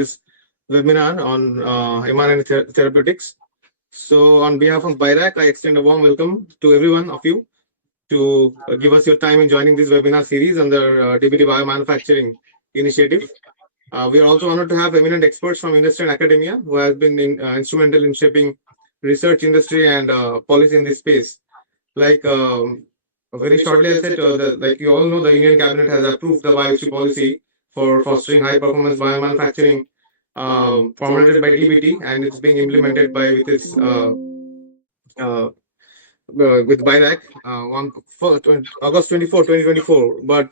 this webinar on mRNA therapeutics. So, on behalf of BIRAC, I extend a warm welcome to every one of you to give us your time in joining this webinar series under DBT Biomanufacturing initiative. We are also honored to have eminent experts from industry and academia who have been instrumental in shaping research, industry, and policy in this space. Very shortly, I said, like you all know, the Union Cabinet has approved the Bio3 policy for fostering high-performance biomanufacturing, formulated by DBT, and it's being implemented by with its with BIRAC on August 24, 2024. But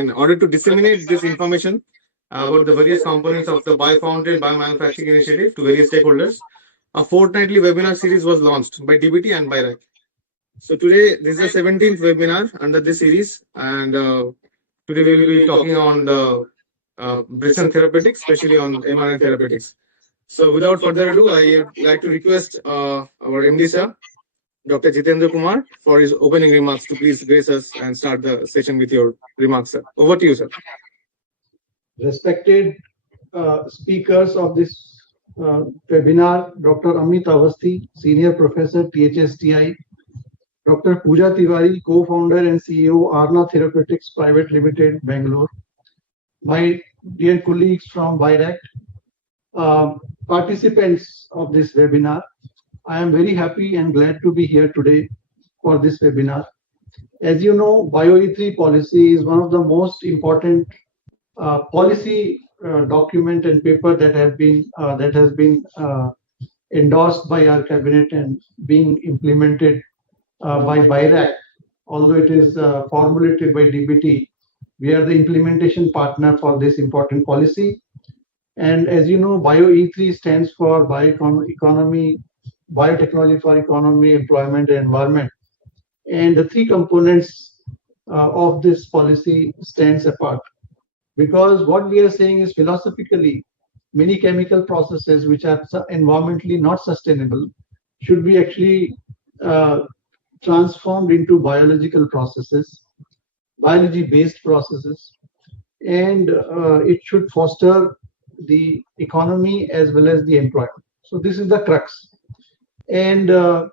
in order to disseminate this information about the various components of the Biofoundry and Biomanufacturing Initiative to various stakeholders, a fortnightly webinar series was launched by DBT and BIRAC. So today, this is the 17th webinar under this series, and today we will be talking on the precision therapeutics, especially on mRNA therapeutics. So without further ado, I would like to request our MD sir, Dr. Jitendra Kumar, for his opening remarks to please grace us and start the session with your remarks, sir. Over to you, sir. Respected speakers of this webinar, Dr. Amit Awasthi, Senior Professor, THSTI, Dr. Pooja Tiwari, Co-founder and CEO, ARNA Therapeutics Private Limited, Bangalore, my dear colleagues from BIRAC, participants of this webinar, I am very happy and glad to be here today for this webinar. As you know, BioE3 policy is one of the most important policy document and paper that has been endorsed by our cabinet and being implemented by BIRAC. Although it is formulated by DBT, we are the implementation partner for this important policy. And as you know, BioE3 stands for bioeconomy, biotechnology for economy, employment, and environment. And the three components of this policy stands apart. Because what we are saying is philosophically, many chemical processes which are environmentally not sustainable should be actually transformed into biological processes, biology-based processes, and it should foster the economy as well as the employment. So this is the crux. And to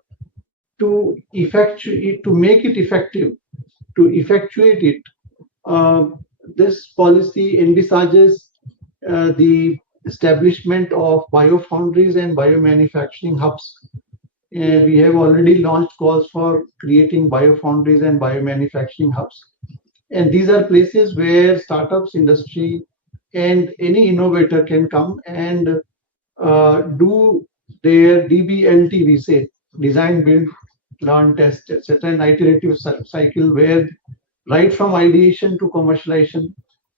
make it effective, to effectuate it, this policy envisages the establishment of biofoundries and biomanufacturing hubs. And we have already launched calls for creating biofoundries and biomanufacturing hubs. And these are places where startups, industry, and any innovator can come and do their DBLT, we say, design, build, learn, test, etc., an iterative cycle where right from ideation to commercialization,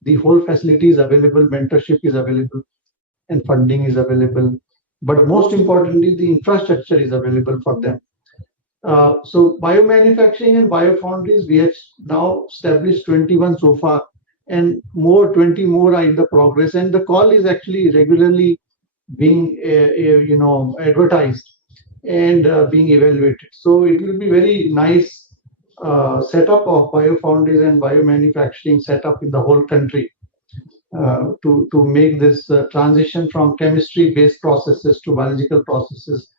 the whole facility is available, mentorship is available, and funding is available. But most importantly, the infrastructure is available for them. So biomanufacturing and biofoundries, we have now established 21 so far, and 20 more are in the progress. And the call is actually regularly being, advertised and being evaluated. So it will be very nice setup of biofoundries and biomanufacturing setup in the whole country to make this transition from chemistry-based processes to biological processes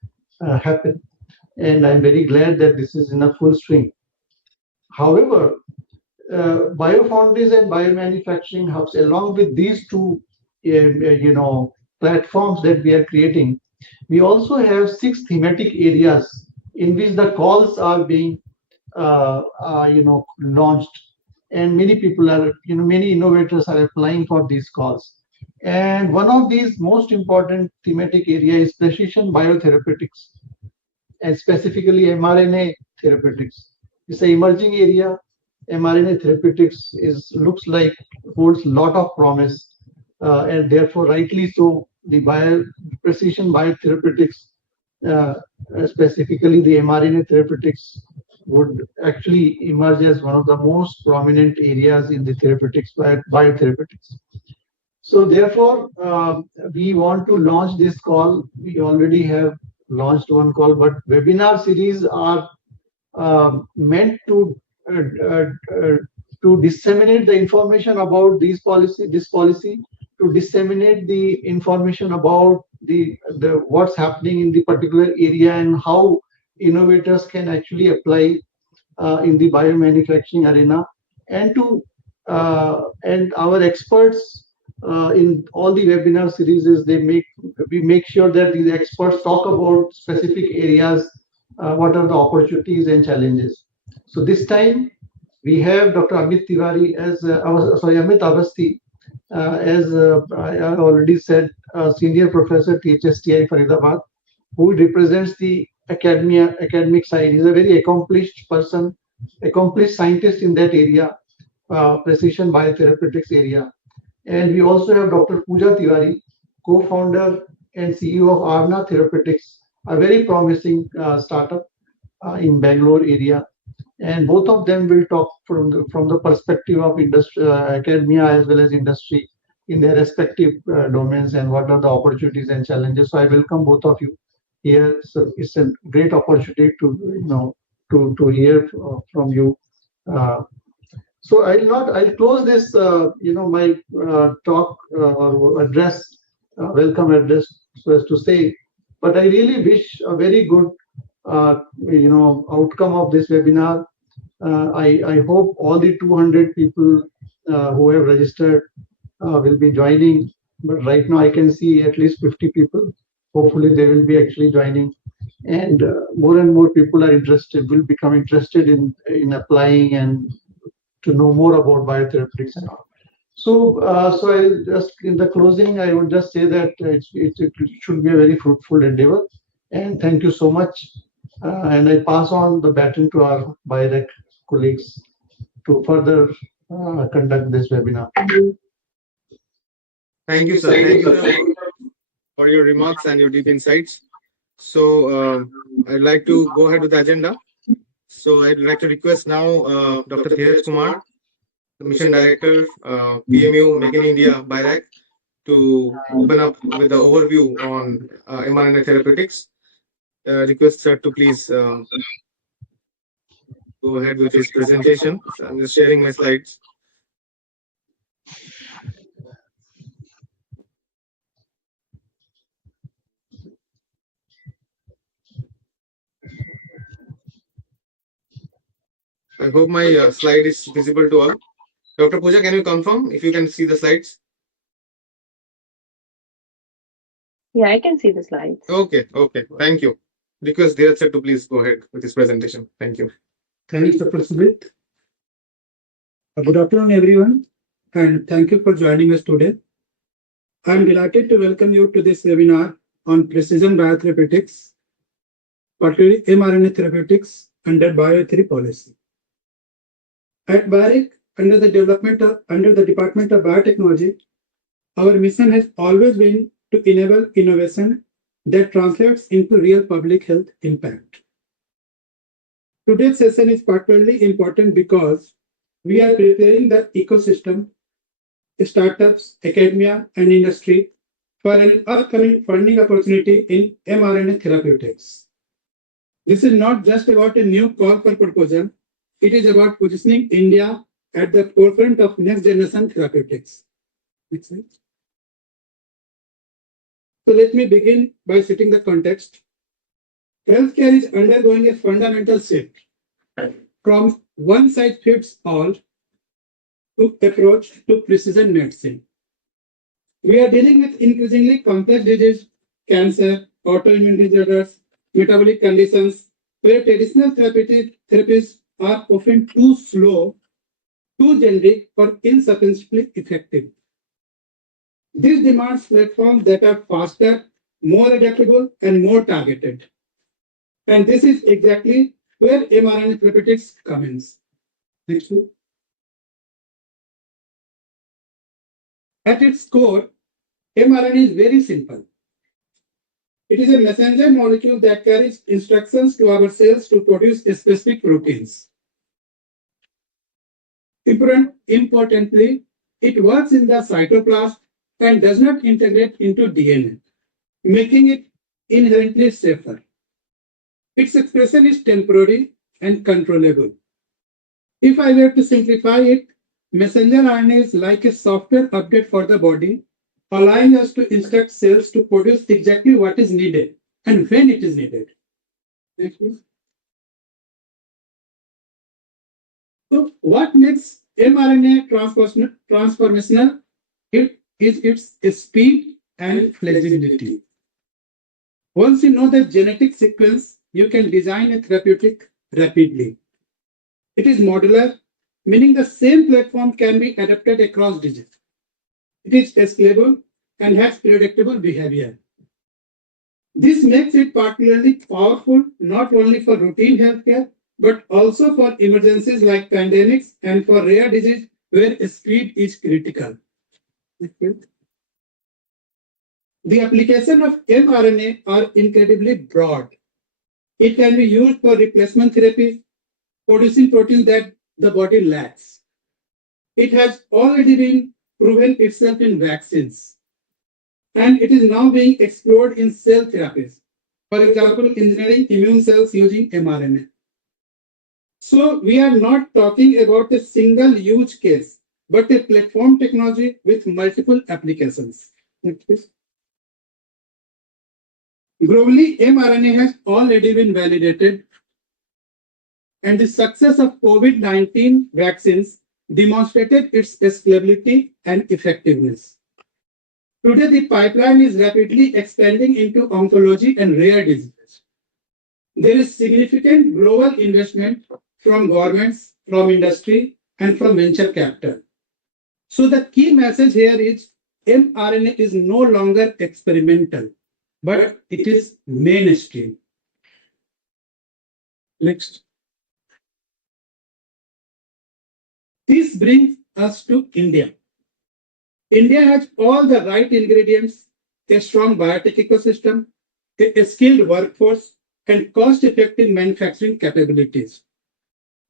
happen. And I'm very glad that this is in a full swing. However, biofoundries and biomanufacturing hubs, along with these two, platforms that we are creating, we also have 6 thematic areas in which the calls are being, launched, and many people are, many innovators are applying for these calls. And one of these most important thematic area is precision biotherapeutics, and specifically mRNA therapeutics. It's an emerging area. mRNA therapeutics looks like holds a lot of promise, and therefore, rightly so, the precision biotherapeutics, specifically the mRNA therapeutics, would actually emerge as one of the most prominent areas in the biotherapeutics. So therefore, we want to launch this call. We already have launched one call, but webinar series are meant to disseminate the information about this policy, to disseminate the information about the what's happening in the particular area and how innovators can actually apply in the biomanufacturing arena, and to and our experts in all the webinar series is we make sure that these experts talk about specific areas, what are the opportunities and challenges. So this time we have Dr. Amit Tiwari as Amit Avasti, as I already said, senior professor at HSTI Faridabad, who represents the academic side. He's a very accomplished person, accomplished scientist in that area, precision biotherapeutics area. And we also have Dr. Pooja Tiwari, co-founder and CEO of Arna Therapeutics, a very promising startup in Bangalore area. And both of them will talk from the perspective of industry, academia as well as industry in their respective domains, and what are the opportunities and challenges. So I welcome both of you here. So it's a great opportunity to to hear from you. So I'll close this my talk or address, welcome address, so as to say, but I really wish a very good outcome of this webinar. I hope all the 200 people who have registered will be joining, but right now I can see at least 50 people. Hopefully they will be actually joining, and more people are interested, will become interested in applying and to know more about biotherapeutics and all. So, I'll just, in the closing, I would just say that it should be a very fruitful endeavor, and thank you so much. And I pass on the baton to our BIRAC colleagues to further conduct this webinar. Thank you, sir. Thank you, sir, for your remarks and your deep insights. So I'd like to go ahead with the agenda. So I'd like to request now Dr. Dheeraj Kumar, the Mission Director, PMU Make in India BIRAC, to open up with the overview on mRNA therapeutics. Request sir to please go ahead with his presentation. So I'm just sharing my slides. I hope my slide is visible to all. Dr. Pooja, can you confirm if you can see the slides? Yeah, I can see the slides. Okay, thank you. Request Dheeraj sir to please go ahead with his presentation. Thank you. Thanks, Dr. Smith. Good afternoon, everyone, and thank you for joining us today. I'm delighted to welcome you to this webinar on precision biotherapeutics, particularly mRNA therapeutics under Biotherapeutics policy. At BIRAC, under the Department of Biotechnology, our mission has always been to enable innovation that translates into real public health impact. Today's session is particularly important because we are preparing the ecosystem, startups, academia, and industry for an upcoming funding opportunity in mRNA therapeutics. This is not just about a new call for proposal. It is about positioning India at the forefront of next generation therapeutics. Next slide. So let me begin by setting the context. Healthcare is undergoing a fundamental shift from one size fits all approach to precision medicine. We are dealing with increasingly complex diseases, cancer, autoimmune disorders, metabolic conditions, where traditional therapies are often too slow, too generic, or insufficiently effective. This demands platforms that are faster, more adaptable, and more targeted. And this is exactly where mRNA therapeutics comes in. Next slide. At its core, mRNA is very simple. It is a messenger molecule that carries instructions to our cells to produce specific proteins. Importantly, it works in the cytoplasm and does not integrate into DNA, making it inherently safer. Its expression is temporary and controllable. If I were to simplify it, messenger RNA is like a software update for the body allowing us to instruct cells to produce exactly what is needed and when it is needed. Next, please. So what makes mRNA transformational? It is its speed and flexibility. Once you know the genetic sequence, you can design a therapeutic rapidly. It is modular, meaning the same platform can be adapted across diseases. It is scalable and has predictable behavior. This makes it particularly powerful not only for routine healthcare, but also for emergencies like pandemics and for rare disease where speed is critical. The application of mRNA are incredibly broad. It can be used for replacement therapy, producing proteins that the body lacks. It has already been proven itself in vaccines, and it is now being explored in cell therapies. For example, engineering immune cells using mRNA. So we are not talking about a single use case, but a platform technology with multiple applications. Next, please. Globally, mRNA has already been validated, and the success of COVID-19 vaccines demonstrated its scalability and effectiveness. Today, the pipeline is rapidly expanding into oncology and rare diseases. There is significant global investment from governments, from industry, and from venture capital. So the key message here is mRNA is no longer experimental, but it is mainstream. Next. This brings us to India. India has all the right ingredients, a strong biotech ecosystem, a skilled workforce, and cost-effective manufacturing capabilities.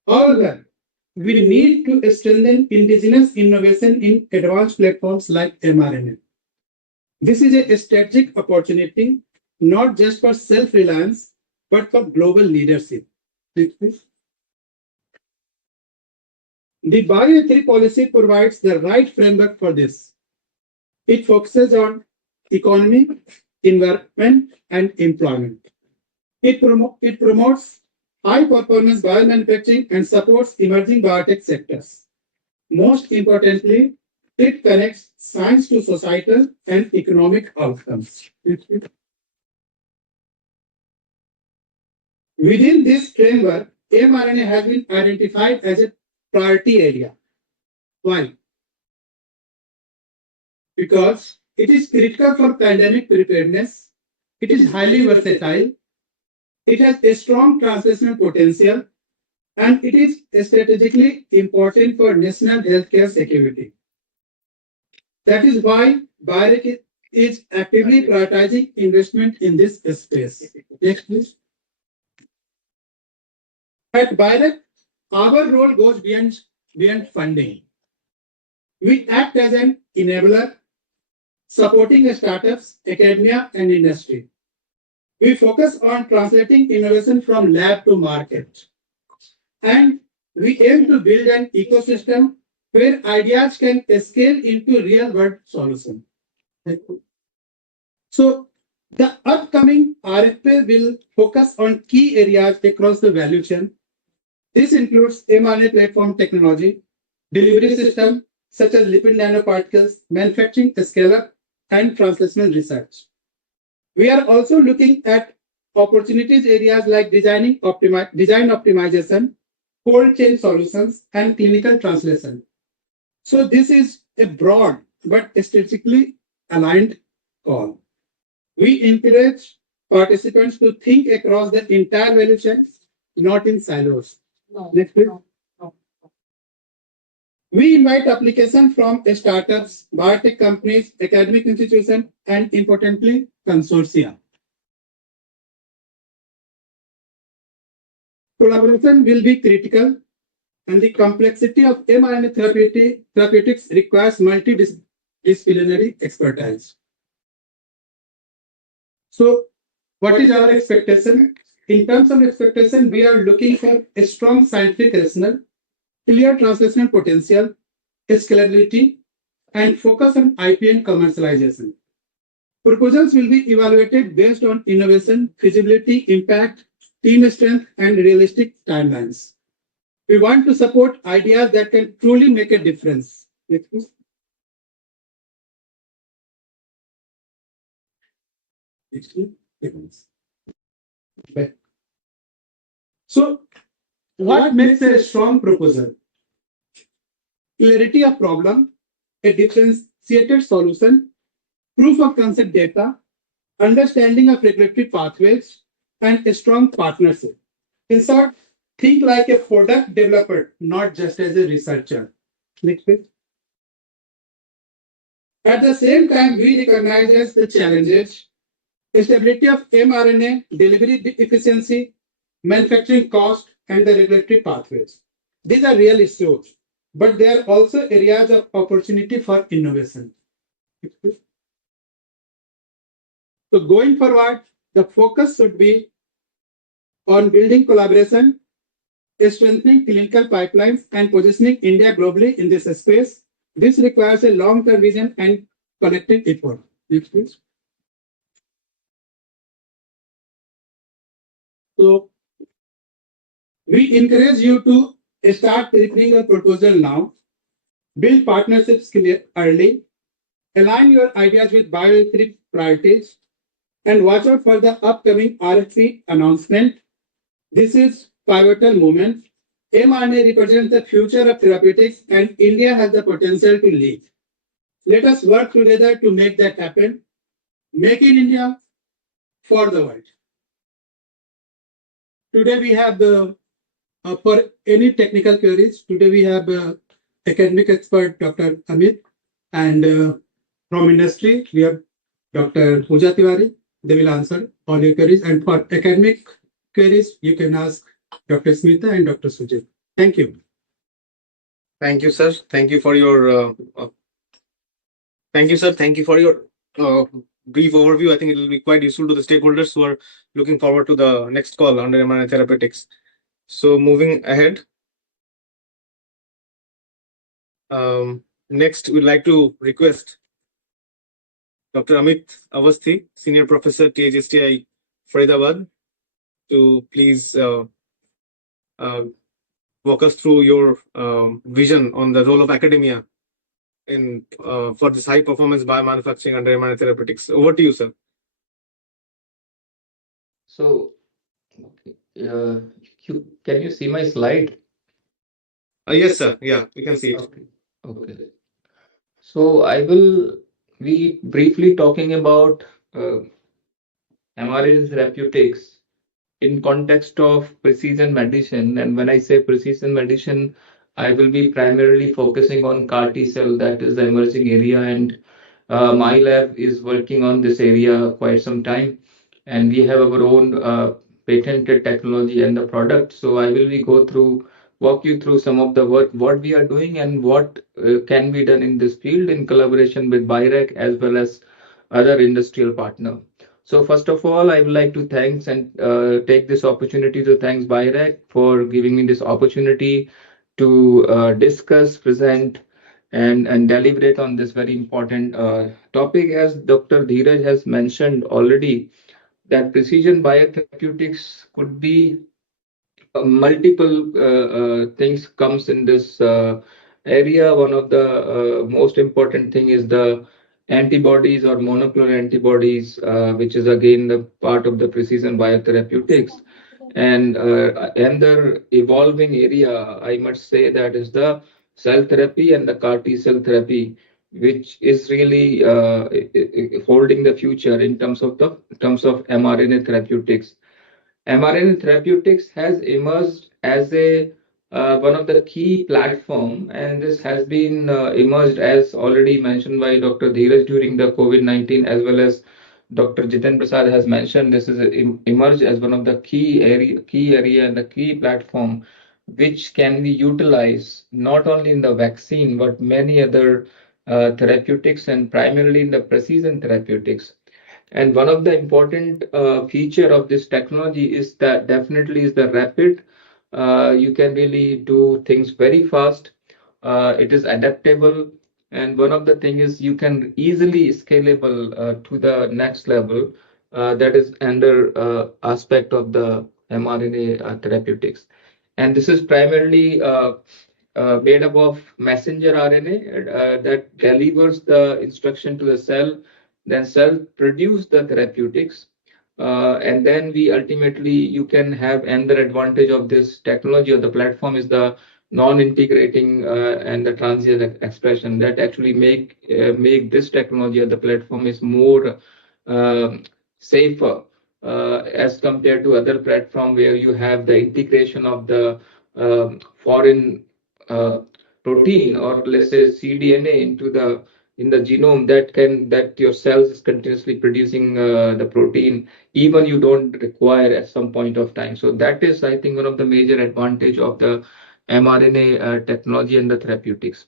However, we need to strengthen indigenous innovation in advanced platforms like mRNA. This is a strategic opportunity, not just for self-reliance, but for global leadership. Please. The Bio3 policy provides the right framework for this. It focuses on economy, environment, and employment. It promotes high-performance biomanufacturing and supports emerging biotech sectors. Most importantly, it connects science to societal and economic outcomes. Within this framework, mRNA has been identified as a priority area. Why? Because it is critical for pandemic preparedness, it is highly versatile, it has a strong translational potential, and it is strategically important for national healthcare security. That is why BIRAC is actively prioritizing investment in this space. Next, please. At BIRAC, our role goes beyond funding. We act as an enabler, supporting startups, academia, and industry. We focus on translating innovation from lab to market. And we aim to build an ecosystem where ideas can scale into real-world solutions. So the upcoming RFP will focus on key areas across the value chain. This includes mRNA platform technology, delivery system such as lipid nanoparticles, manufacturing scale-up, and translational research. We are also looking at opportunities areas like design optimization, cold chain solutions, and clinical translation. So this is a broad but strategically aligned call. We encourage participants to think across the entire value chain, not in silos. Next, please. We invite applications from startups, biotech companies, academic institutions, and importantly, consortia. Collaboration will be critical, and the complexity of mRNA therapeutics requires multidisciplinary expertise. So, what is our expectation? In terms of expectation, we are looking for a strong scientific rationale, clear translational potential, scalability, and focus on IP and commercialization. Proposals will be evaluated based on innovation, feasibility, impact, team strength, and realistic timelines. We want to support ideas that can truly make a difference. Next, please. Next, please. Okay. So, what makes a strong proposal? Clarity of problem, a differentiated solution, proof of concept data, understanding of regulatory pathways, and a strong partnership. In short, think like a product developer, not just as a researcher. Next page. At the same time, we recognize the challenges, stability of mRNA, delivery efficiency, manufacturing cost, and the regulatory pathways. These are real issues, but they are also areas of opportunity for innovation. So going forward, the focus should be on building collaboration, strengthening clinical pipelines, and positioning India globally in this space. This requires a long-term vision and collective effort. Next, please. So we encourage you to start preparing your proposal now, build partnerships early, align your ideas with bioethics priorities, and watch out for the upcoming RFP announcement. This is pivotal moment. mRNA represents the future of therapeutics, and India has the potential to lead. Let us work together to make that happen. Make in India for the world. Today we have for any technical queries. Today we have academic expert Dr. Amit, and from industry we have Dr. Pooja Tiwari. They will answer all your queries, and for academic queries you can ask Dr. Smita and Dr. Sujit. Thank you. Thank you, sir. Thank you for your thank you, sir. Thank you for your brief overview. I think it will be quite useful to the stakeholders who are looking forward to the next call under mRNA Therapeutics. So moving ahead, next we'd like to request Dr. Amit Avasthi, Senior Professor, THSTI, Faridabad, to please walk us through your vision on the role of academia in for this high performance biomanufacturing under mRNA Therapeutics. Over to you, sir. So, can you see my slide? Yes, sir. Yeah, we can see it. Okay. So I will be briefly talking about mRNA therapeutics in context of precision medicine. And when I say precision medicine, I will be primarily focusing on CAR T cell, that is the emerging area. And my lab is working on this area quite some time. And we have our own patented technology and the product. So I will be walk you through some of the work, what we are doing and what can be done in this field in collaboration with BIRAC as well as other industrial partner. So first of all, I would like to thanks and take this opportunity to thanks BIRAC for giving me this opportunity to discuss, present, and deliberate on this very important topic. As Dr. Dheeraj has mentioned already, that precision biotherapeutics could be multiple things comes in this area. One of the most important thing is the antibodies or monoclonal antibodies, which is again the part of the precision biotherapeutics. And another evolving area, I must say, that is the cell therapy and the CAR T cell therapy, which is really holding the future in terms of mRNA therapeutics. mRNA therapeutics has emerged as a one of the key platform, and this has been emerged as already mentioned by Dr. Dheeraj during the COVID-19, as well as Dr. Jiten Prasad has mentioned. This is emerged as one of the key area and the key platform which can be utilized not only in the vaccine but many other therapeutics, and primarily in the precision therapeutics. And one of the important feature of this technology is that definitely is the rapid. You can really do things very fast. It is adaptable, And one of the thing is you can easily scalable to the next level. That is under aspect of the mRNA therapeutics. And this is primarily made up of messenger RNA that delivers the instruction to the cell, then cell produce the therapeutics. And then we ultimately, you can have another advantage of this technology or the platform is the non-integrating and the transient expression that actually make this technology or the platform is more safer as compared to other platform where you have the integration of the foreign uh, protein or let's say cDNA into the in the genome that your cells is continuously producing the protein even you don't require at some point of time. So that is, I think, one of the major advantage of the mRNA technology and the therapeutics.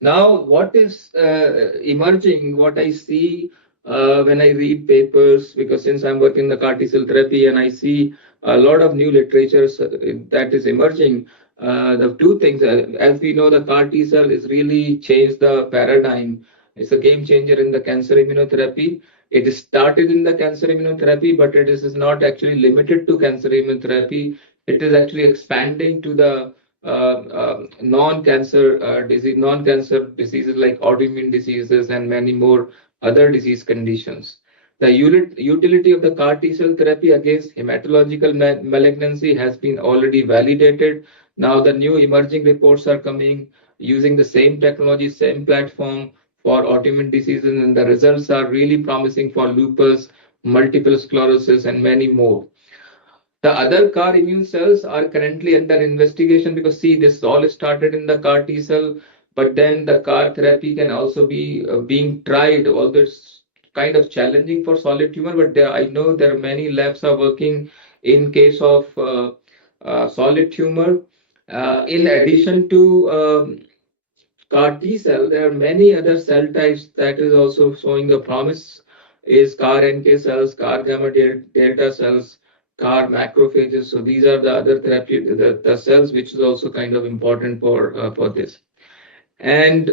Now, what is emerging, what I see when I read papers, because since I'm working in the CAR T-cell therapy and I see a lot of new literature that is emerging, the two things, as we know, the CAR T-cell is really changed the paradigm. It's a game changer in the cancer immunotherapy. It started in the cancer immunotherapy, but it is not actually limited to cancer immunotherapy. It is actually expanding to the non-cancer diseases like autoimmune diseases and many more other disease conditions. The utility of the CAR T-cell therapy against hematological malignancy has been already validated. Now the new emerging reports are coming using the same technology, same platform for autoimmune diseases, and the results are really promising for lupus, multiple sclerosis, and many more. The other CAR immune cells are currently under investigation because see, this all started in the CAR T cell, but then the CAR therapy can also be being tried. Although it's kind of challenging for solid tumor, but I know there are many labs are working in case of solid tumor. In addition to CAR T cell, there are many other cell types that is also showing the promise is CAR NK cells, CAR gamma delta cells, CAR macrophages. So these are the other therapy, the cells which is also kind of important for this. And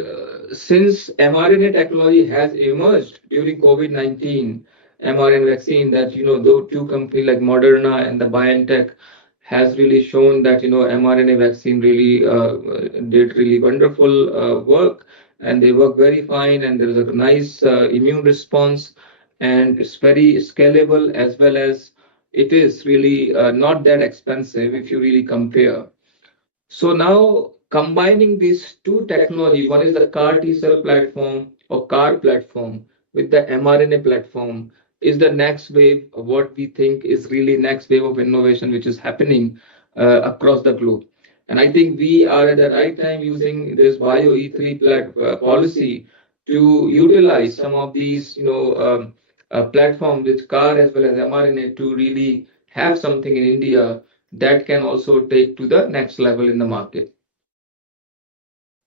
since mRNA technology has emerged during COVID-19 mRNA vaccine, that though two companies like Moderna and the BioNTech has really shown that mRNA vaccine really did really wonderful work, and they work very fine, and there is a nice immune response, and it's very scalable as well as it is really not that expensive if you really compare. So now combining these two technology, one is the CAR T cell platform or CAR platform with the mRNA platform is the next wave of what we think is really next wave of innovation which is happening across the globe. And I think we are at the right time using this Bio E3 policy to utilize some of these, platforms with CAR as well as mRNA to really have something in India that can also take to the next level in the market.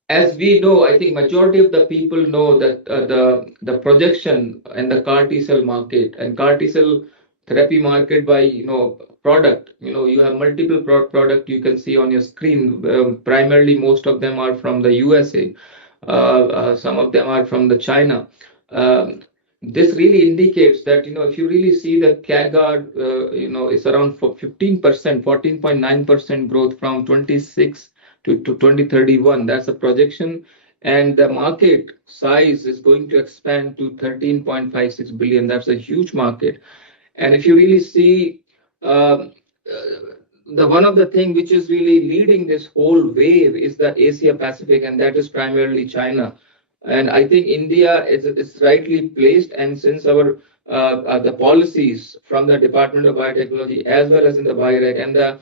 As we know, I think majority of the people know that the projection and the CAR T cell market and CAR T cell therapy market by product. You have multiple product you can see on your screen. Primarily, most of them are from the USA. Some of them are from the China. This really indicates that if you really see the CAGR, it's around 15%, 14.9% growth from 26 to 2031. That's a projection, and the market size is going to expand to 13.56 billion. That's a huge market, and if you really see the one of the thing which is really leading this whole wave is the Asia Pacific, and that is primarily China. And I think India is rightly placed, and since our the policies from the Department of Biotechnology as well as in the BIRAC and the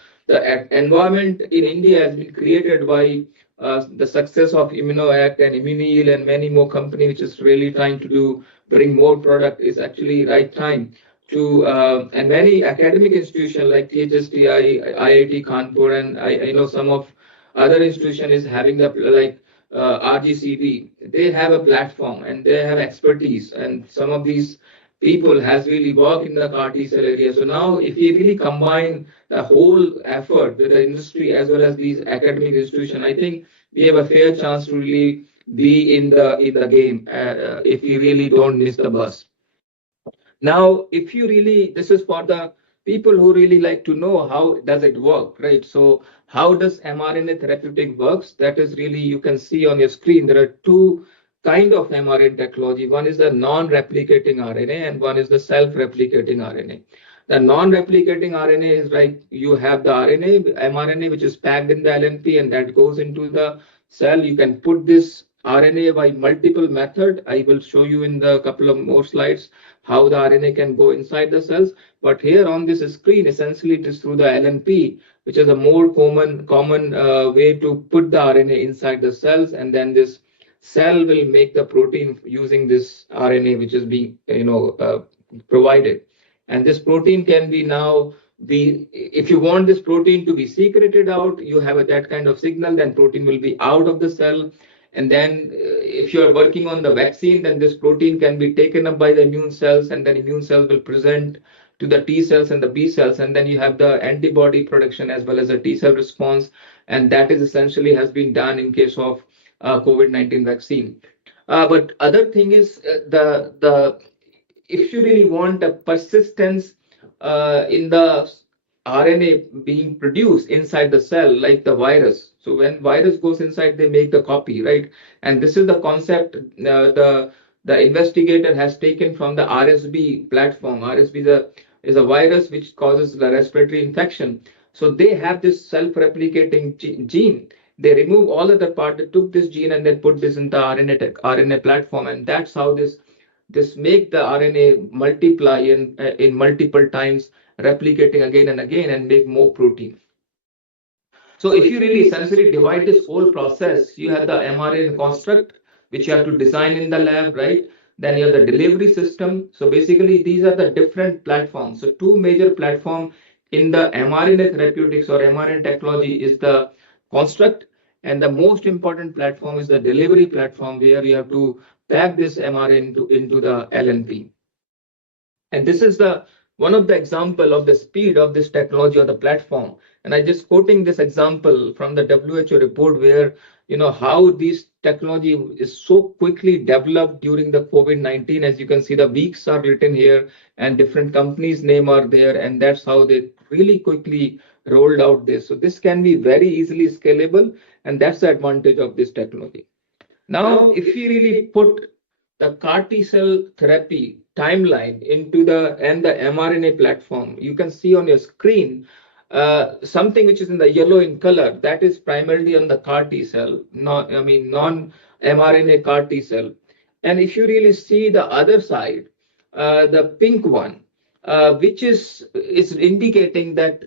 environment in India has been created by the success of ImmunoAct and Immunil and many more companies, which is really trying to bring more product, is actually right time to and many academic institutions like THSTI, IIT Kanpur, and I know some of other institution is having the like RGCB. They have a platform and they have expertise, and some of these people has really worked in the CAR T cell area. So now, if we really combine the whole effort with the industry as well as these academic institutions, I think we have a fair chance to really be in the game if you really don't miss the bus. Now, if you really, this is for the people who really like to know how does it work, right? So how does mRNA therapeutic works? That is really, you can see on your screen, there are two kind of mRNA technology. One is the non-replicating RNA and one is the self-replicating RNA. The non-replicating RNA is like you have the RNA, mRNA, which is packed in the LNP and that goes into the cell. You can put this RNA by multiple method. I will show you in the couple of more slides how the RNA can go inside the cells. But here on this screen, essentially it is through the LNP, which is a more common way to put the RNA inside the cells, and then this cell will make the protein using this RNA, which is being provided. And this protein can be now be, if you want this protein to be secreted out, you have that kind of signal, then protein will be out of the cell. And then if you are working on the vaccine, then this protein can be taken up by the immune cells, and then immune cells will present to the T cells and the B cells, and then you have the antibody production as well as a T cell response. And that is essentially has been done in case of COVID-19 vaccine. But other thing is the if you really want a persistence in the RNA being produced inside the cell, like the virus. So when virus goes inside, they make the copy, right? And this is the concept the investigator has taken from the RSV platform. RSV is a virus which causes the respiratory infection. So they have this self-replicating gene. They remove all other part. They took this gene and then put this in the RNA platform, and that's how this make the RNA multiply in multiple times, replicating again and again and make more protein. So if you really essentially divide this whole process, you have the mRNA construct, which you have to design in the lab, right? Then you have the delivery system. So basically these are the different platforms. So two major platforms in the mRNA therapeutics or mRNA technology is the construct, and the most important platform is the delivery platform, where you have to pack this mRNA into the LNP. And this is the one of the example of the speed of this technology or the platform. And I just quoting this example from the WHO report, where how this technology is so quickly developed during the COVID-19. As you can see, the weeks are written here and different companies' name are there, and that's how they really quickly rolled out this. So this can be very easily scalable, and that's the advantage of this technology. Now, if you really put the CAR T cell therapy timeline into the mRNA platform, you can see on your screen something which is in the yellow in color. That is primarily on the CAR T cell, non-mRNA CAR T cell. And if you really see the other side, the pink one, which is indicating that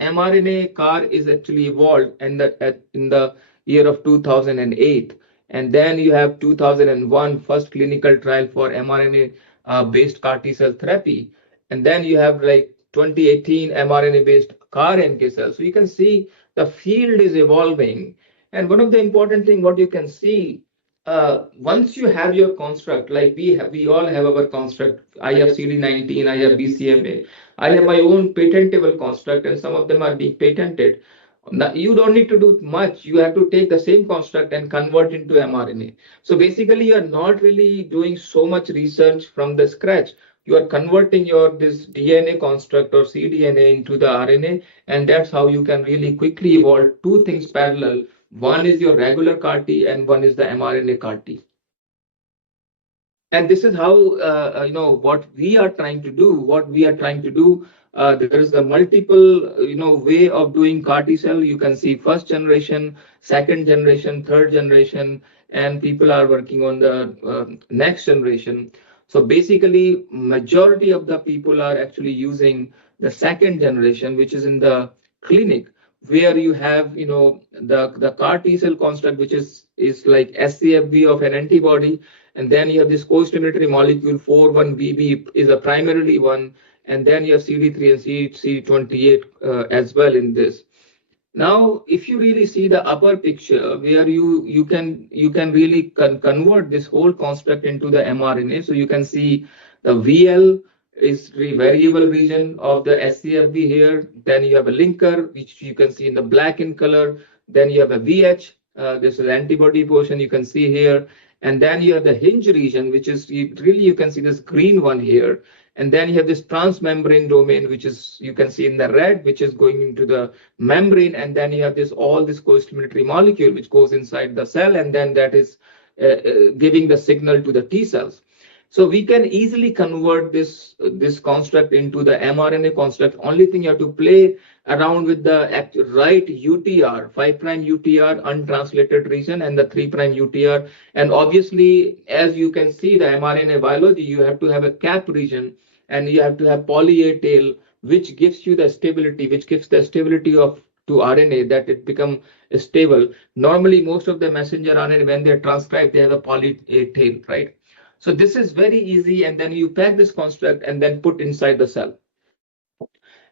mRNA CAR is actually evolved in the year of 2008. And then you have 2001 first clinical trial for mRNA based CAR T cell therapy. And then you have like 2018 mRNA based CAR NK cells. So you can see the field is evolving. And one of the important thing what you can see, once you have your construct, like we all have our construct. I have CD19, I have BCMA, I have my own patentable construct, and some of them are being patented. Now, you don't need to do much. You have to take the same construct and convert into mRNA. So basically, you are not really doing so much research from the scratch. You are converting this DNA construct or cDNA into the RNA, and that's how you can really quickly evolve two things parallel. One is your regular CAR T, and one is the mRNA CAR T. And this is how what we are trying to do. There is a multiple way of doing CAR T cell. You can see first generation, second generation, third generation, and people are working on the next generation. So basically, majority of the people are actually using the second generation, which is in the clinic, where you have the CAR T cell construct, which is like scFv of an antibody, and then you have this co-stimulatory molecule 4-1BB is a primarily one, and then you have CD3 and CD28 as well in this. Now, if you really see the upper picture, where you can really convert this whole construct into the mRNA. So you can see the VL is the variable region of the scFv here. Then you have a linker, which you can see in the black in color. Then you have a VH, This is antibody portion you can see here. And then you have the hinge region, which is really, you can see this green one here. And then you have this transmembrane domain, which is, you can see in the red, which is going into the membrane. And then you have this, all this co-stimulatory molecule, which goes inside the cell. And then that is giving the signal to the T cells. So we can easily convert this construct into the mRNA construct. Only thing you have to play around with the right UTR, 5' UTR untranslated region, and the 3' UTR. And obviously, as you can see, the mRNA biology, you have to have a cap region, and you have to have poly A tail, which gives you the stability, which gives the stability of to RNA, that it become stable. Normally, most of the messenger RNA, when they're transcribed, they have a poly A tail, right? So this is very easy, and then you pack this construct and then put inside the cell.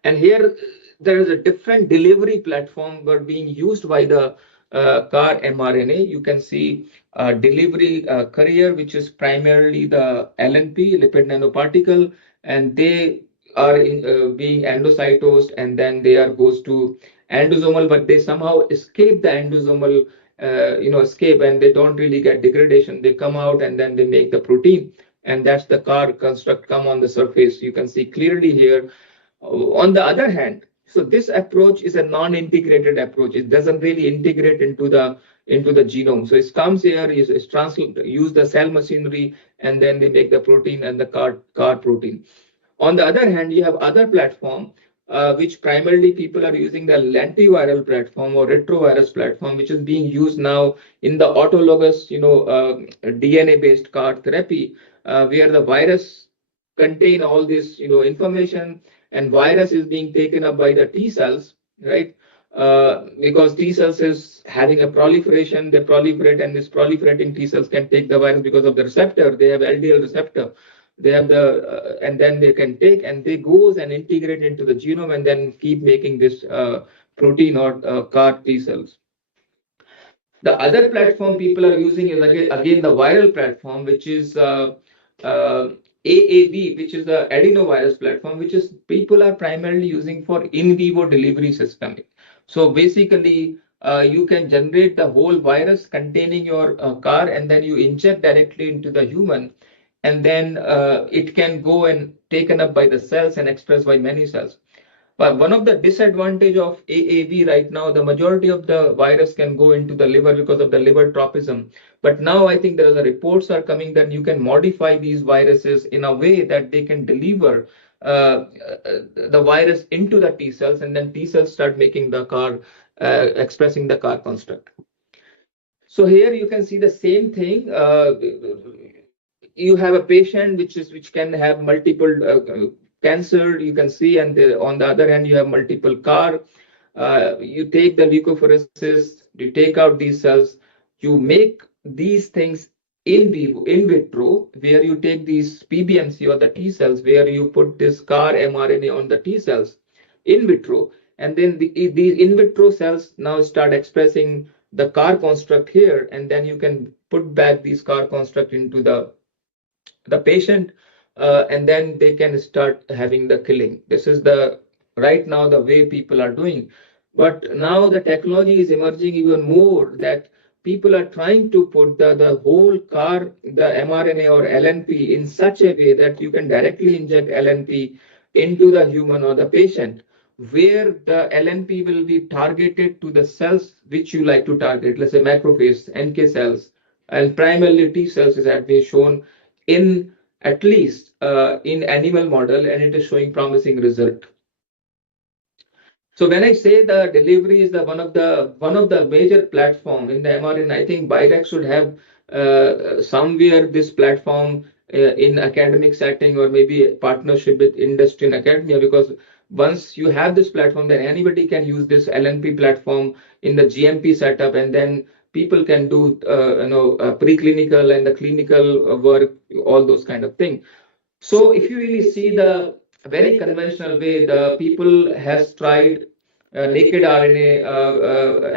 And here there is a different delivery platform were being used by the CAR mRNA. You can see delivery carrier, which is primarily the LNP, lipid nanoparticle, and they are being endocytosed, and then they are goes to endosomal, but they somehow escape the endosomal escape, and they don't really get degradation. They come out and then they make the protein, and that's the CAR construct come on the surface. You can see clearly here. On the other hand, so this approach is a non-integrated approach. It doesn't really integrate into the genome. So it comes here, use the cell machinery, and then they make the protein and the CAR protein. On the other hand, you have other platform, which primarily people are using the lentiviral platform or retrovirus platform, which is being used now in the autologous, DNA-based CAR therapy, where the virus contain all this, information, and virus is being taken up by the T cells, right? Because T cells is having a proliferation, they proliferate, and this proliferating T cells can take the virus because of the receptor. They have LDL receptor. They have the, and then they can take, and they goes and integrate into the genome, and then keep making this protein or CAR T cells. The other platform people are using is again the viral platform, which is AAV, which is the adenovirus platform, which is people are primarily using for in vivo delivery system. So basically, you can generate the whole virus containing your CAR, and then you inject directly into the human, and then it can go and taken up by the cells and expressed by many cells. But one of the disadvantage of AAV right now, the majority of the virus can go into the liver because of the liver tropism. But now I think there are the reports are coming that you can modify these viruses in a way that they can deliver the virus into the T cells, and then T cells start making the CAR, expressing the CAR construct. So here you can see the same thing. You have a patient which can have multiple cancer, you can see, and on the other hand, you have multiple CAR. You take the leukapheresis, you take out these cells, you make these things in vivo, in vitro, where you take these PBMC or the T cells, where you put this CAR mRNA on the T cells in vitro, and then these in vitro cells now start expressing the CAR construct here, and then you can put back these CAR construct into the patient, and then they can start having the killing. This is the right now the way people are doing. But now the technology is emerging even more, that people are trying to put the whole CAR, the mRNA or LNP in such a way that you can directly inject LNP into the human or the patient, where the LNP will be targeted to the cells which you like to target, let's say macrophages, NK cells, and primarily T cells, is that been shown in at least in animal model, and it is showing promising result. So when I say the delivery is the one of the major platform in the mRNA, I think BIRAC should have somewhere this platform in academic setting, or maybe a partnership with industry and academia, because once you have this platform, then anybody can use this LNP platform in the GMP setup, and then people can do preclinical and the clinical work, all those kind of things. So if you really see the very conventional way, the people has tried naked RNA,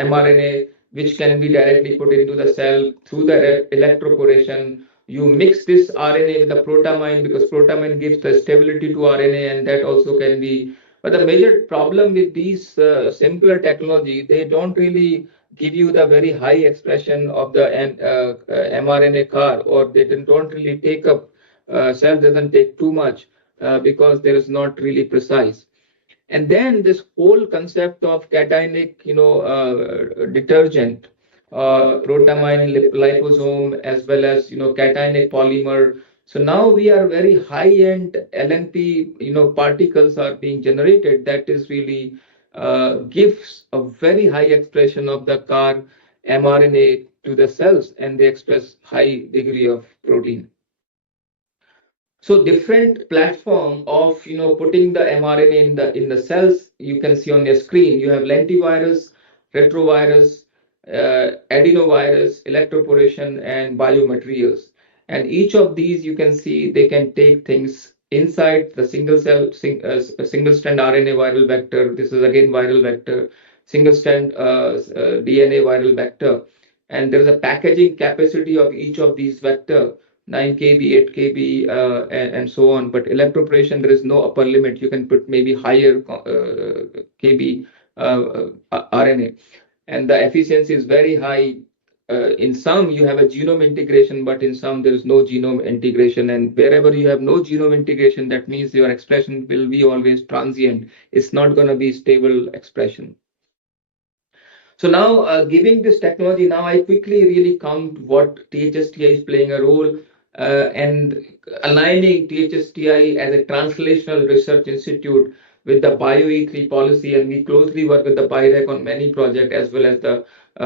mRNA, which can be directly put into the cell through the electroporation. You mix this RNA with the protamine, because protamine gives the stability to RNA, and that also can be. But the major problem with these simpler technology, they don't really give you the very high expression of the mRNA CAR, or they don't really take up, cell doesn't take too much because there is not really precise. And then this whole concept of cationic, detergent, protamine liposome, as well as, cationic polymer. So now we are very high-end LNP, particles are being generated that is really gives a very high expression of the CAR mRNA to the cells, and they express high degree of protein. So different platform of putting the mRNA in the cells, you can see on your screen. You have lentivirus, retrovirus, adenovirus, electroporation, and biomaterials. And each of these, you can see they can take things inside the single strand RNA viral vector. This is again viral vector, single strand DNA viral vector. And there is a packaging capacity of each of these vector, 9 kb, 8 kb, and so on. But electroporation, there is no upper limit. You can put maybe higher kb RNA, and the efficiency is very high. In some, you have a genome integration, but in some, there is no genome integration. And wherever you have no genome integration, that means your expression will be always transient. It's not going to be stable expression. So now, giving this technology, now I quickly really count what THSTI is playing a role, and aligning THSTI as a translational research institute with the BioE3 policy, and we closely work with the BIRAC on many projects, as well as the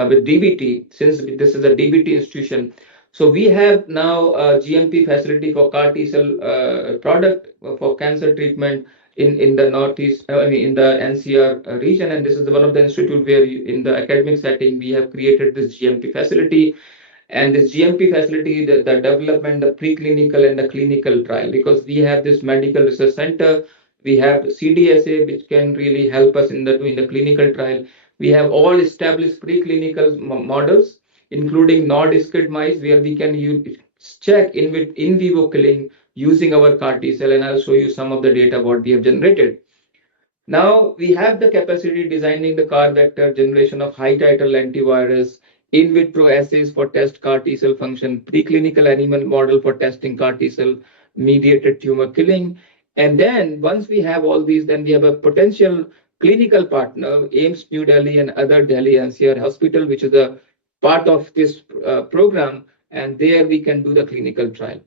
with DBT, since this is a DBT institution. So we have now a GMP facility for CAR T cell product for cancer treatment in the Northeast, in the NCR region, and this is one of the institute where in the academic setting we have created this GMP facility. And this GMP facility, the development, the preclinical and the clinical trial, because we have this medical research center, we have CDSA, which can really help us in doing the clinical trial. We have all established preclinical models, including non-discrete mice, where we can check in vivo killing using our CAR T cell, and I'll show you some of the data what we have generated. Now we have the capacity designing the CAR vector, generation of high titer lentivirus, in vitro assays for test CAR T cell function, preclinical animal model for testing CAR T cell mediated tumor killing. And then once we have all these, then we have a potential clinical partner, AIMS New Delhi and other Delhi NCR hospital, which is a part of this program, and there we can do the clinical trial.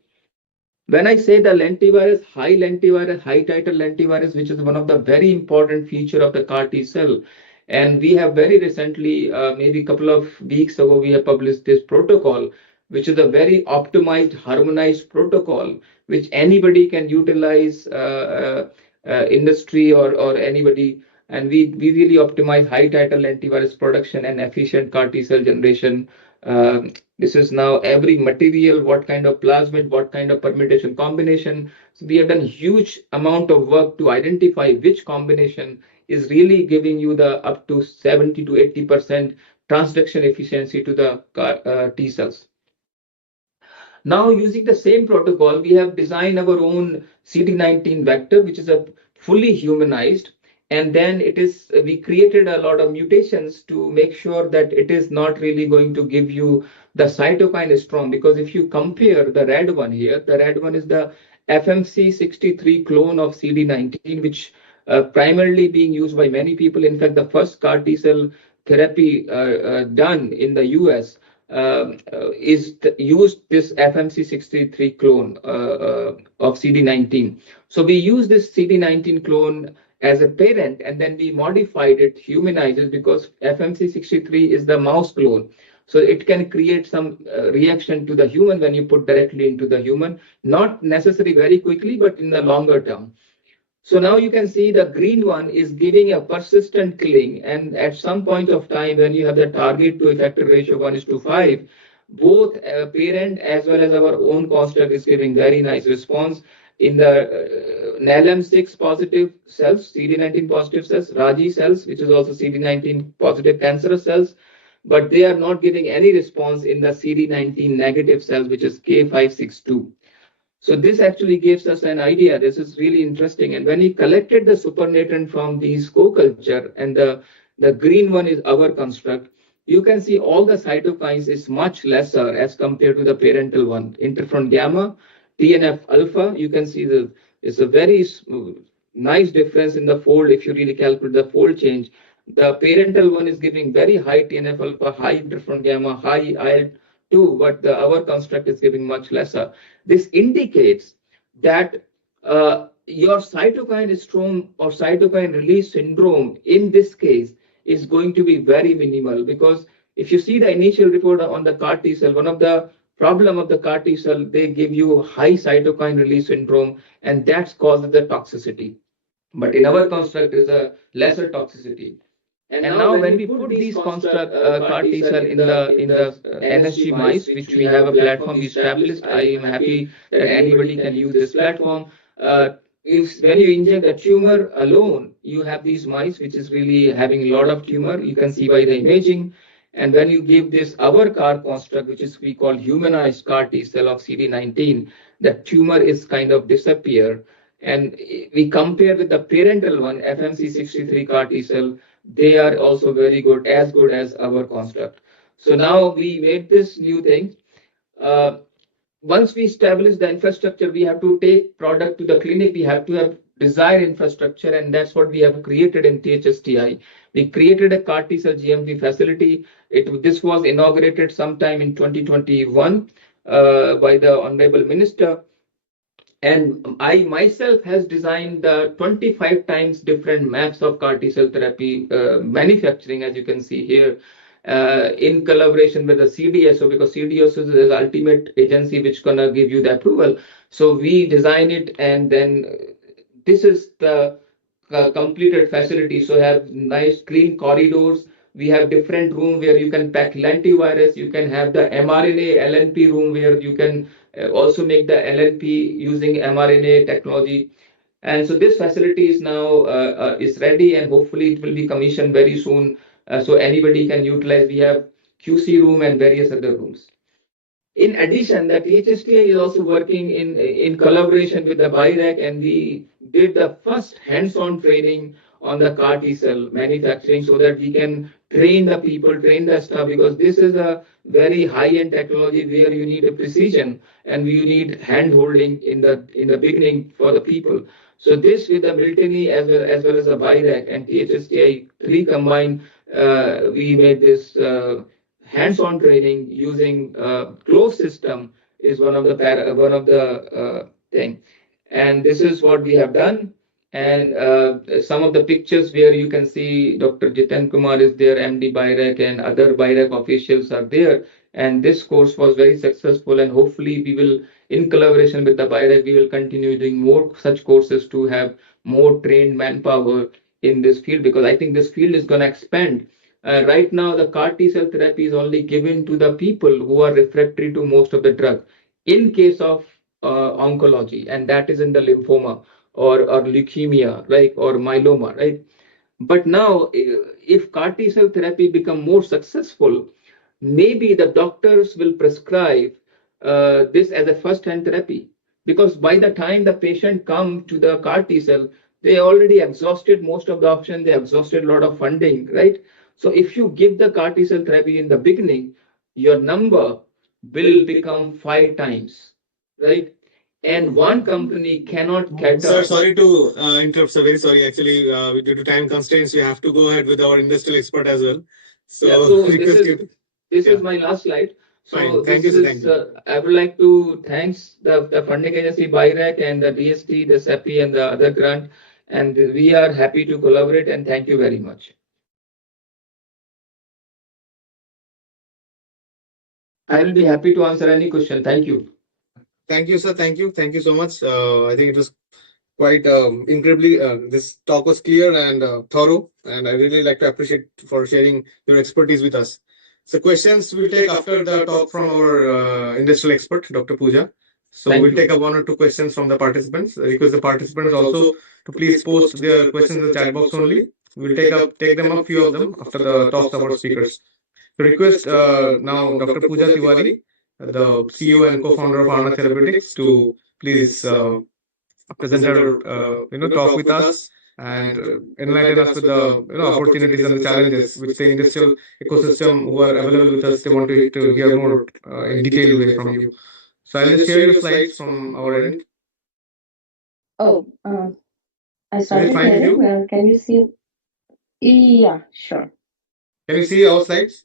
When I say the lentivirus, high titer lentivirus, which is one of the very important feature of the CAR T cell, and we have very recently, maybe a couple of weeks ago, we have published this protocol, which is a very optimized, harmonized protocol, which anybody can utilize, industry or anybody. And we really optimize high titer lentivirus production and efficient CAR T cell generation. This is now every material, what kind of plasmid, what kind of permutation combination. So we have done huge amount of work to identify which combination is really giving you the up to 70 to 80% transduction efficiency to the T cells. Now, using the same protocol, we have designed our own CD19 vector, which is a fully humanized. And then we created a lot of mutations to make sure that it is not really going to give you the cytokine storm. Because if you compare the red one here, the red one is the FMC63 clone of CD19, which primarily being used by many people. In fact, the first CAR T cell therapy done in the US used this FMC63 clone of CD19. So we use this CD19 clone as a parent, and then we modified it, humanized it, because FMC63 is the mouse clone. So it can create some reaction to the human when you put directly into the human, not necessarily very quickly, but in the longer term. So now you can see the green one is giving a persistent killing, and at some point of time when you have the target to effector ratio 1:5, both parent as well as our own construct is giving very nice response. In the NALM6 positive cells, CD19 positive cells, Raji cells, which is also CD19 positive cancerous cells, but they are not giving any response in the CD19 negative cells, which is K562. So this actually gives us an idea. This is really interesting. And when we collected the supernatant from these co-culture, and the green one is our construct, you can see all the cytokines is much lesser as compared to the parental one. Interferon gamma, TNF alpha, you can see it's a very nice difference in the fold if you really calculate the fold change. The parental one is giving very high TNF alpha, high interferon gamma, high IL-2, but our construct is giving much lesser. This indicates that your cytokine storm or cytokine release syndrome in this case is going to be very minimal, because if you see the initial report on the CAR T cell, one of the problem of the CAR T cell, they give you high cytokine release syndrome, and that's causes the toxicity. But in our construct is a lesser toxicity. And now when we put these construct CAR T cell in the NSG mice, which we have a platform we established, I am happy that anybody can use this platform. If when you inject the tumor alone, you have these mice which is really having a lot of tumor. You can see by the imaging. And when you give this our CAR construct, which is we call humanized CAR T cell of CD19, the tumor is kind of disappear. And we compare with the parental one, FMC63 CAR T cell, they are also very good as our construct. So now we made this new thing. Once we establish the infrastructure, we have to take product to the clinic. We have to have desired infrastructure, and that's what we have created in THSTI. We created a CAR T cell GMP facility. This was inaugurated sometime in 2021 by the Honorable Minister. And I myself has designed 25 times different maps of CAR T cell therapy manufacturing, as you can see here, in collaboration with the CDSO, because CDSO is the ultimate agency which gonna give you the approval. So we design it, and then this is the completed facility. So have nice clean corridors. We have different room where you can pack lentivirus. You can have the mRNA LNP room where you can also make the LNP using mRNA technology. And so this facility is now is ready, and hopefully it will be commissioned very soon, so anybody can utilize. We have QC room and various other rooms. In addition, the THSTI is also working in collaboration with the BIRAC, and we did the first hands-on training on the CAR T cell manufacturing, so that we can train the people, train the staff, because this is a very high-end technology where you need a precision and you need hand-holding in the beginning for the people. So this with the Miltony as well as the BIRAC and THSTI 3 combined, we made this hands-on training using closed system is one of the thing, and this is what we have done. And some of the pictures where you can see Dr. Jiten Kumar is there, MD BIRAC, and other BIRAC officials are there. And this course was very successful, and hopefully we will, in collaboration with the BIRAC, we will continue doing more such courses to have more trained manpower in this field, because I think this field is going to expand. Right now, the CAR T cell therapy is only given to the people who are refractory to most of the drug in case of oncology, and that is in the lymphoma or leukemia, right, or myeloma, right? But now, if CAR T cell therapy become more successful, maybe the doctors will prescribe this as a first-hand therapy, because by the time the patient come to the CAR T cell, they already exhausted most of the option, they exhausted a lot of funding, right? So if you give the CAR T cell therapy in the beginning, your number will become 5 times, right? And one company cannot cater. Sir, sorry to interrupt. Sir, very sorry. Actually, due to time constraints, we have to go ahead with our industrial expert as well. So, yeah, so this Yeah. is my last slide. So Fine. Thank you, sir. Thank you. I would like to thanks the funding agency BIRAC and the DST, the CEPI, and the other grant, and we are happy to collaborate, and thank you very much. I will be happy to answer any question. Thank you. Thank you, sir. Thank you. Thank you so much. I think it was quite incredibly, this talk was clear and thorough, and I really like to appreciate for sharing your expertise with us. So questions we'll take after the talk from our industrial expert, Dr. Pooja. So Thank we'll you. take up 1 or 2 questions from the participants. I request the participants also to please post their questions in the chat box only. We'll take them up, few of them, after the talks of our speakers. So request now Dr. Pooja Tiwari, the CEO and co-founder of mRNA Therapeutics, to please present her, talk with us and enlighten us with the opportunities and the challenges which the industrial ecosystem who are available with us they want to hear more in detailed way from you. So I'll just share your slides from our end. Oh, I Is it started fine with sharing. you? Can you see? Yeah, sure. Can you see our slides?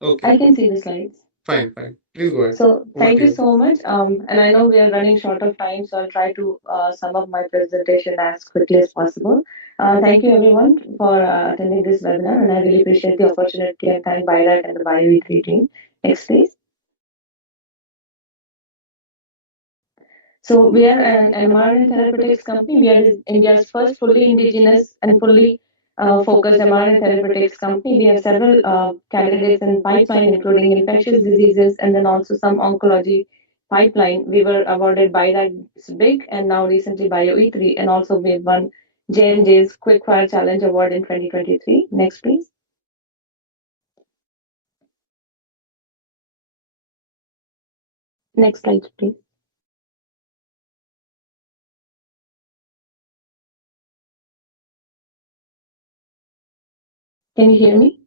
Okay, I can see the slides. fine. Please go ahead. So Over thank to you you. so much. And I know we are running short of time, so I'll try to sum up my presentation as quickly as possible. Thank you everyone for attending this webinar, and I really appreciate the opportunity and thank BIRAC and the BioE3 team. Next, please. So we are an mRNA therapeutics company. We are India's first fully indigenous and fully focused mRNA therapeutics company. We have several candidates in pipeline, including infectious diseases and then also some oncology pipeline. We were awarded BIRAC's BIG and now recently BioE3, and also we have won J&J's Quickfire Challenge Award in 2023. Next, please. Next slide, please. Can you hear me?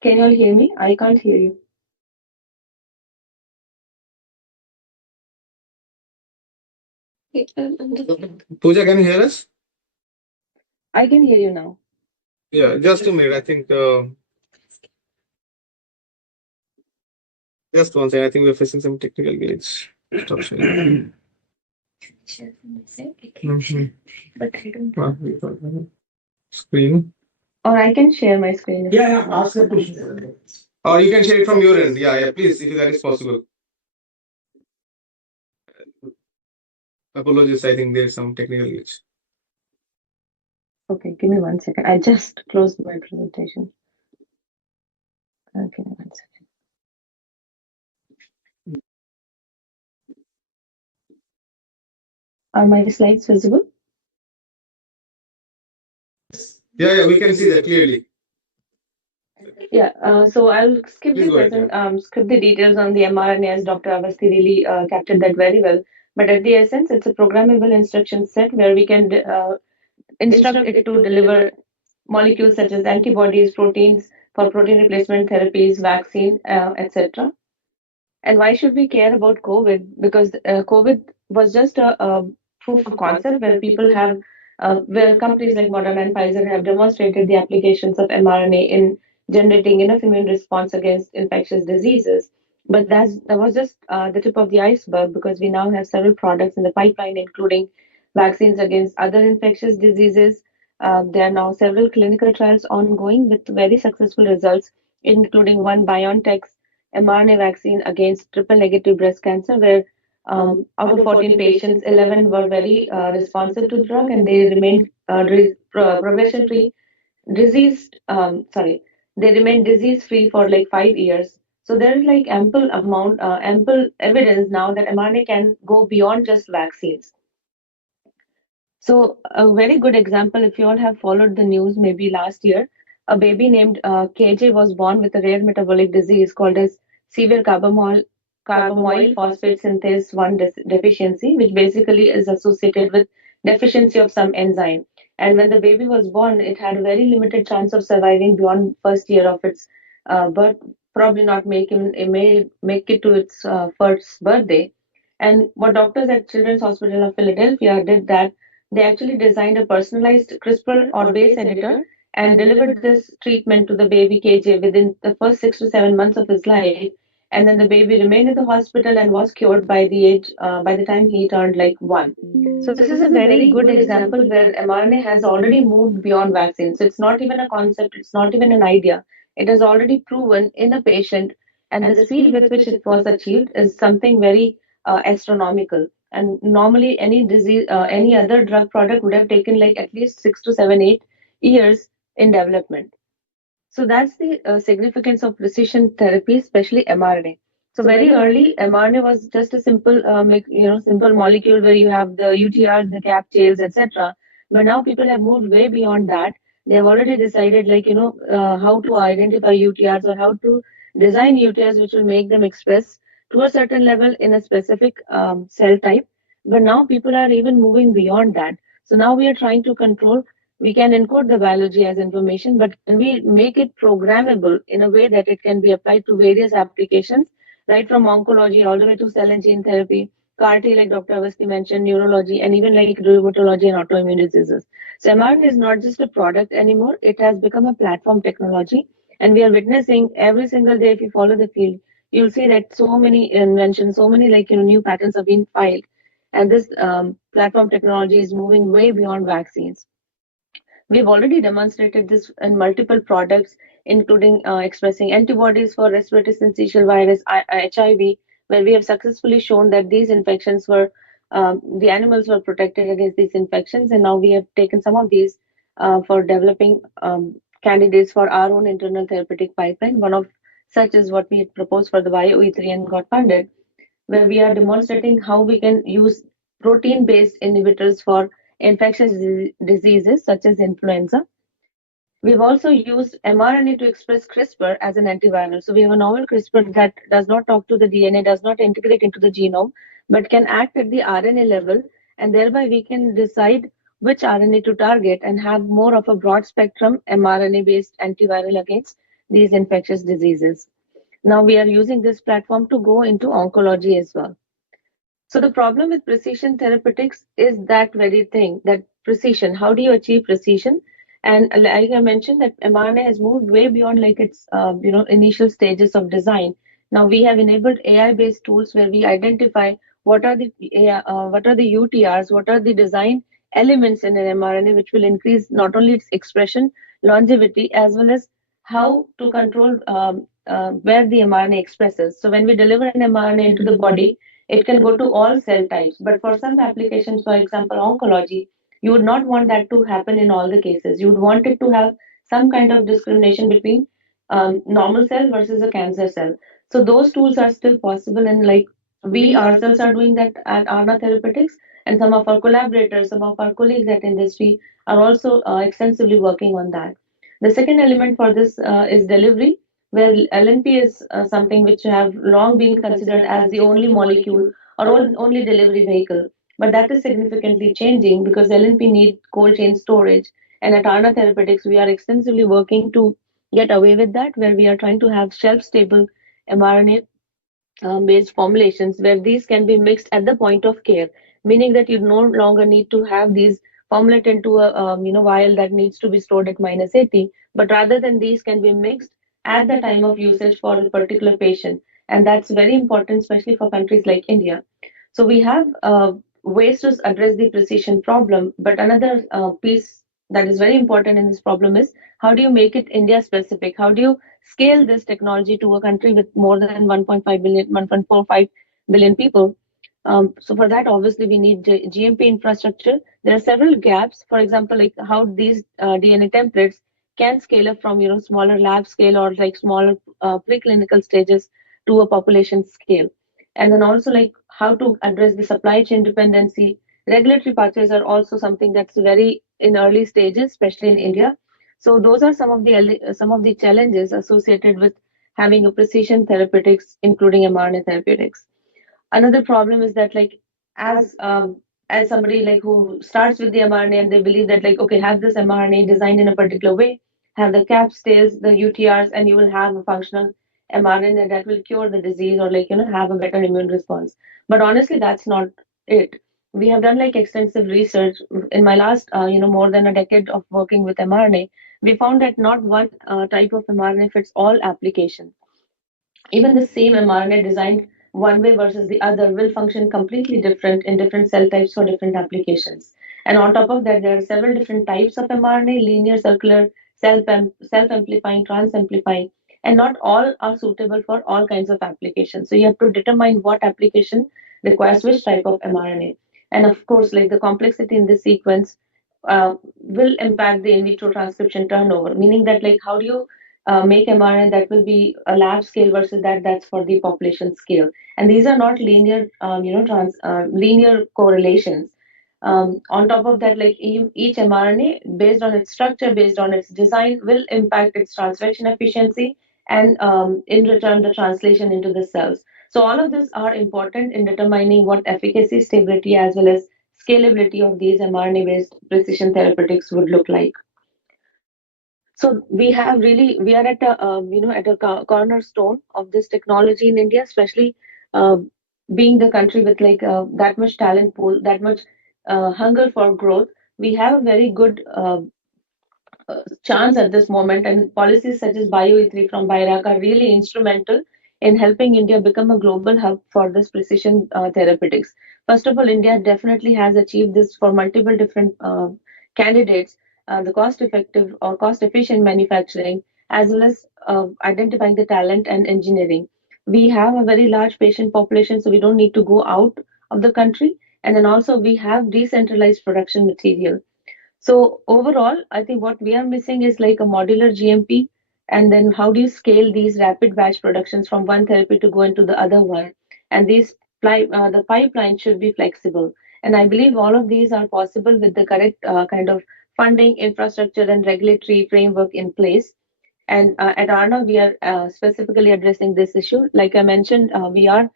Can you all hear me? I can't hear you. Pooja, can you hear us? I can hear you now. Yeah, just a minute. I think just one second. I think we're facing some technical glitch. Stop sharing. Screen. Or I can share my screen. Yeah, ask her to share. Or you can share it from your end. Yeah, please, if that is possible. Apologies, I think there's some technical glitch. Okay, give me 1 second. I just closed my presentation. Okay, 1 second. Are my slides visible? Yeah, we can see that clearly. Yeah, so I'll skip Please the go ahead, skip the details on the mRNA, as Dr. Avasthi really captured that very well. But at the essence, it's a programmable instruction set where we can instruct it to deliver molecules such as antibodies, proteins for protein replacement therapies, vaccine, etc. And why should we care about COVID? Because COVID was just a proof of concept where people have, where companies like Moderna and Pfizer have demonstrated the applications of mRNA in generating enough immune response against infectious diseases. But that was just the tip of the iceberg, because we now have several products in the pipeline, including vaccines against other infectious diseases. There are now several clinical trials ongoing with very successful results, including one BioNTech's mRNA vaccine against triple negative breast cancer, where out of 14 patients, 11 were very responsive to drug and they remained progression free, they remained disease free for like 5 years. So there is like ample evidence now that mRNA can go beyond just vaccines. So a very good example, if you all have followed the news, maybe last year, a baby named KJ was born with a rare metabolic disease called as severe carbamoyl phosphate synthase 1 deficiency, which basically is associated with deficiency of some enzyme. And when the baby was born, it had a very limited chance of surviving beyond first year of its birth, probably not it may make it to its first birthday. And what doctors at Children's Hospital of Philadelphia did that they actually designed a personalized CRISPR or base editor and delivered this treatment to the baby KJ within the first 6 to 7 months of his life. And then the baby remained in the hospital and was cured by the time he turned like 1. So this is a very good example where mRNA has already moved beyond vaccines. So it's not even a concept, it's not even an idea. It has already proven in a patient, and the speed with which it was achieved is something very astronomical. And normally, any other drug product would have taken like at least 6 to 7, 8 years in development. So that's the significance of precision therapy, especially mRNA. So very early, mRNA was just a simple, simple molecule where you have the UTRs, the cap tails, etc. But now people have moved way beyond that. They have already decided, how to identify UTRs or how to design UTRs which will make them express to a certain level in a specific cell type. But now people are even moving beyond that. So now we are trying to control. We can encode the biology as information, but can we make it programmable in a way that it can be applied to various applications, right from oncology all the way to cell and gene therapy, CAR-T, like Dr. Avasti mentioned, neurology, and even like rheumatology and autoimmune diseases. So mRNA is not just a product anymore; it has become a platform technology, and we are witnessing every single day. If you follow the field, you'll see that so many inventions, so many new patents have been filed, and this platform technology is moving way beyond vaccines. We've already demonstrated this in multiple products, including expressing antibodies for respiratory syncytial virus, HIV, where we have successfully shown that these infections were, the animals were protected against these infections. And now we have taken some of these for developing candidates for our own internal therapeutic pipeline. One of such is what we had proposed for the BioE3 and got funded, where we are demonstrating how we can use protein-based inhibitors for infectious diseases such as influenza. We've also used mRNA to express CRISPR as an antiviral. So we have a novel CRISPR that does not talk to the DNA, does not integrate into the genome, but can act at the RNA level, and thereby we can decide which RNA to target and have more of a broad spectrum mRNA-based antiviral against these infectious diseases. Now we are using this platform to go into oncology as well. So the problem with precision therapeutics is that very thing, that precision. How do you achieve precision? And like I mentioned, that mRNA has moved way beyond like its initial stages of design. Now we have enabled AI-based tools where we identify what are the UTRs, what are the design elements in an mRNA which will increase not only its expression, longevity, as well as how to control where the mRNA expresses. So when we deliver an mRNA into the body, it can go to all cell types, but for some applications, for example, oncology, you would not want that to happen in all the cases. You would want it to have some kind of discrimination between normal cell versus a cancer cell. So those tools are still possible, and like we ourselves are doing that at Arna Therapeutics, and some of our collaborators, some of our colleagues at industry are also extensively working on that. The second element for this is delivery, where LNP is something which have long been considered as the only molecule or only delivery vehicle. But that is significantly changing because LNP need cold chain storage. And at Arna Therapeutics, we are extensively working to get away with that, where we are trying to have shelf-stable mRNA based formulations where these can be mixed at the point of care, meaning that you no longer need to have these formulate into a vial that needs to be stored at -80, but rather than these can be mixed at the time of usage for a particular patient, and that's very important, especially for countries like India. So we have ways to address the precision problem, but another piece that is very important in this problem is how do you make it India specific? How do you scale this technology to a country with more than 1.5 billion, 1.45 billion people? So for that, obviously, we need GMP infrastructure. There are several gaps. For example, like how these DNA templates can scale up from smaller lab scale or like smaller preclinical stages to a population scale, and then also like how to address the supply chain dependency. Regulatory pathways are also something that's very in early stages, especially in India. So those are some of the challenges associated with having a precision therapeutics, including mRNA therapeutics. Another problem is that like as as somebody like who starts with the mRNA and they believe that like okay, have this mRNA designed in a particular way, have the caps, tails, the UTRs, and you will have a functional mRNA that will cure the disease or like have a better immune response. But honestly, that's not it. We have done like extensive research in my last more than a decade of working with mRNA. We found that not one type of mRNA fits all applications. Even the same mRNA designed one way versus the other will function completely different in different cell types for different applications. And on top of that, there are several different types of mRNA: linear, circular, self-amplifying, trans-amplifying, and not all are suitable for all kinds of applications. So you have to determine what application requires which type of mRNA. And of course, like the complexity in this sequence will impact the in vitro transcription turnover, meaning that like how do you make mRNA that will be a lab scale versus that's for the population scale. And these are not linear, linear correlations. On top of that, like each mRNA, based on its structure, based on its design, will impact its transfection efficiency and in return the translation into the cells. So all of these are important in determining what efficacy, stability, as well as scalability of these mRNA-based precision therapeutics would look like. So we are at a at a cornerstone of this technology in India, especially uh, being the country with like that much talent pool, that much hunger for growth. We have a very good chance at this moment, and policies such as BioE3 from BIRAC are really instrumental in helping India become a global hub for this precision therapeutics. First of all, India definitely has achieved this for multiple different candidates, the cost effective or cost efficient manufacturing, as well as identifying the talent and engineering. We have a very large patient population, so we don't need to go out of the country. And then also we have decentralized production material. So overall, I think what we are missing is like a modular GMP, and then how do you scale these rapid batch productions from one therapy to go into the other one? And the pipeline should be flexible. And I believe all of these are possible with the correct kind of funding, infrastructure, and regulatory framework in place. And at ARNA, we are specifically addressing this issue. Like I mentioned, we are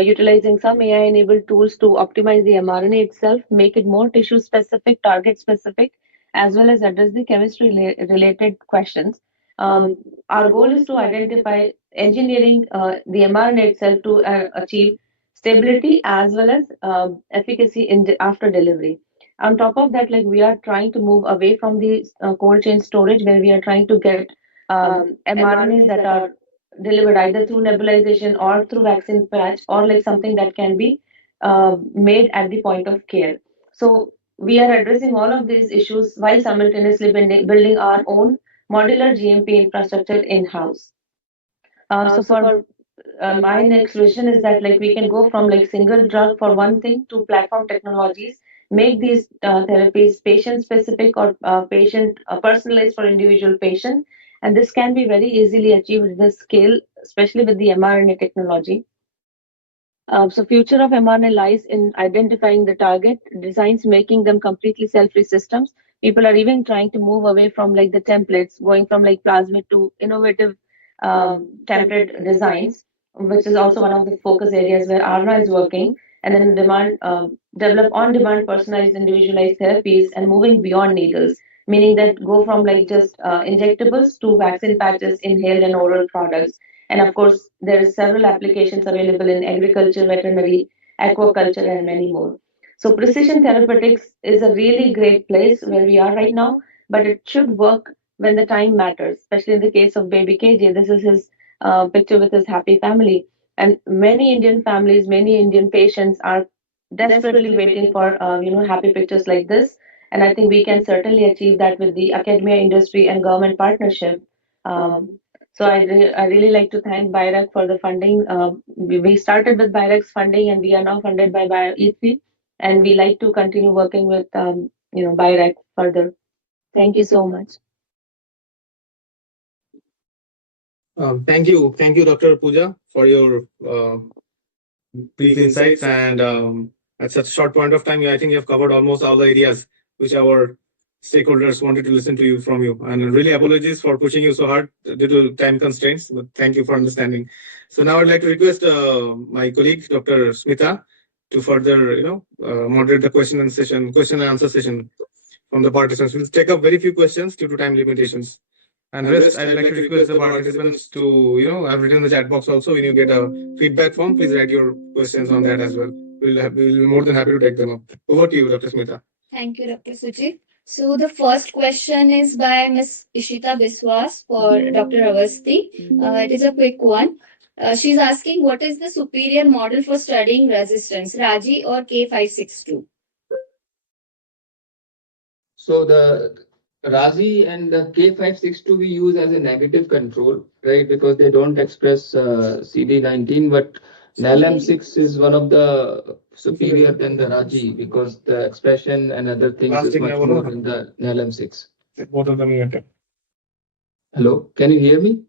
utilizing some AI-enabled tools to optimize the mRNA itself, make it more tissue-specific, target-specific, as well as address the chemistry-related questions. Our goal is to identify engineering the mRNA itself to achieve stability as well as efficacy after delivery. On top of that, like we are trying to move away from the cold chain storage, where we are trying to get mRNAs that are delivered either through nebulization or through vaccine patch, or like something that can be made at the point of care. So we are addressing all of these issues while simultaneously building our own modular GMP infrastructure in-house. So for my next vision is that like we can go from like single drug for one thing to platform technologies, make these therapies patient specific or patient personalized for individual patient, and this can be very easily achieved with the scale, especially with the mRNA technology. So future of mRNA lies in identifying the target, designs, making them completely cell-free systems. People are even trying to move away from like the templates, going from like plasmid to innovative template designs, which is also one of the focus areas where ARNA is working, and then develop on-demand personalized individualized therapies and moving beyond needles, meaning that go from like just injectables to vaccine patches, inhaled and oral products. And of course, there is several applications available in agriculture, veterinary, aquaculture, and many more. So precision therapeutics is a really great place where we are right now, but it should work when the time matters, especially in the case of baby KJ. This is his picture with his happy family. And many Indian families, many Indian patients are desperately waiting for happy pictures like this. And I think we can certainly achieve that with the academia, industry, and government partnership. So I really like to thank BIRAC for the funding. We started with BIRAC's funding, and we are now funded by BioE3, and we like to continue working with BIRAC further. Thank you so much. Thank you, Dr. Pooja, for your brief insights. And at such a short point of time, I think you have covered almost all the areas which our stakeholders wanted to listen to you from you. And really apologies for pushing you so hard due to time constraints, but thank you for understanding. So now I'd like to request my colleague, Dr. Smita, to further, moderate the question and answer session from the participants. We'll take up very few questions due to time limitations. And rest, I'd like to request the participants to, have written in the chat box also. When you get a feedback form, please write your questions on that as well. We'll be more than happy to take them up. Over to you, Dr. Smita. Thank you, Dr. Sujit. So the first question is by Ms. Ishita Biswas for Dr. Avasti. It is a quick one. She's asking, what is the superior model for studying resistance, Raji or K562? So the Razi and the K562 we use as a negative control, right? Because they don't express CD19, but NALM6 is one of the superior than the Raji because the expression and other things is much more in the NALM6. Both of them muted. Hello, can you hear me?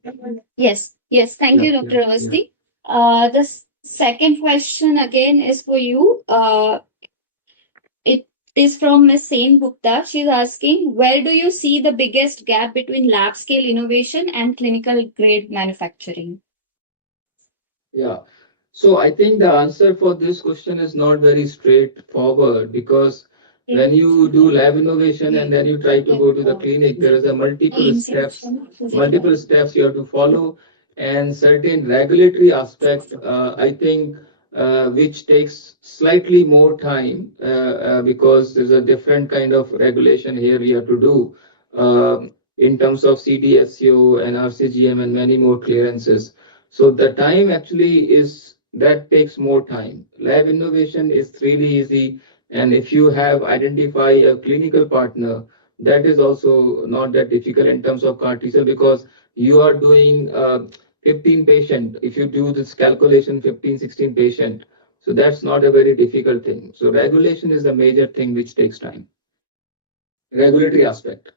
Yes. Thank you, Dr. Avasti. The second question again is for you. is from Ms. Sen Gupta. She's asking, where do you see the biggest gap between lab scale innovation and clinical grade manufacturing? Yeah. So I think the answer for this question is not very straightforward, because when you do lab innovation and then you try to go to the clinic, there is a multiple steps you have to follow, and certain regulatory aspect, I think, which takes slightly more time, because there's a different kind of regulation here you have to do, in terms of CDSCO and RCGM and many more clearances. So the time actually is that takes more time. Lab innovation is really easy, and if you have identify a clinical partner, that is also not that difficult in terms of CAR T cell, because you are doing 15 patient. If you do this calculation, 15, 16 patient, so that's not a very difficult thing. So regulation is a major thing which takes time. Regulatory aspect.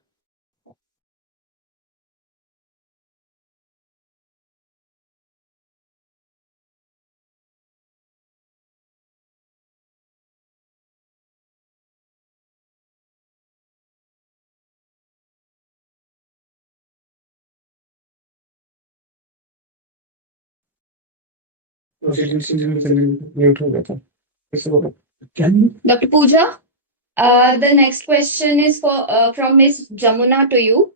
Dr. Pooja, the next question is from Ms. Jamuna to you.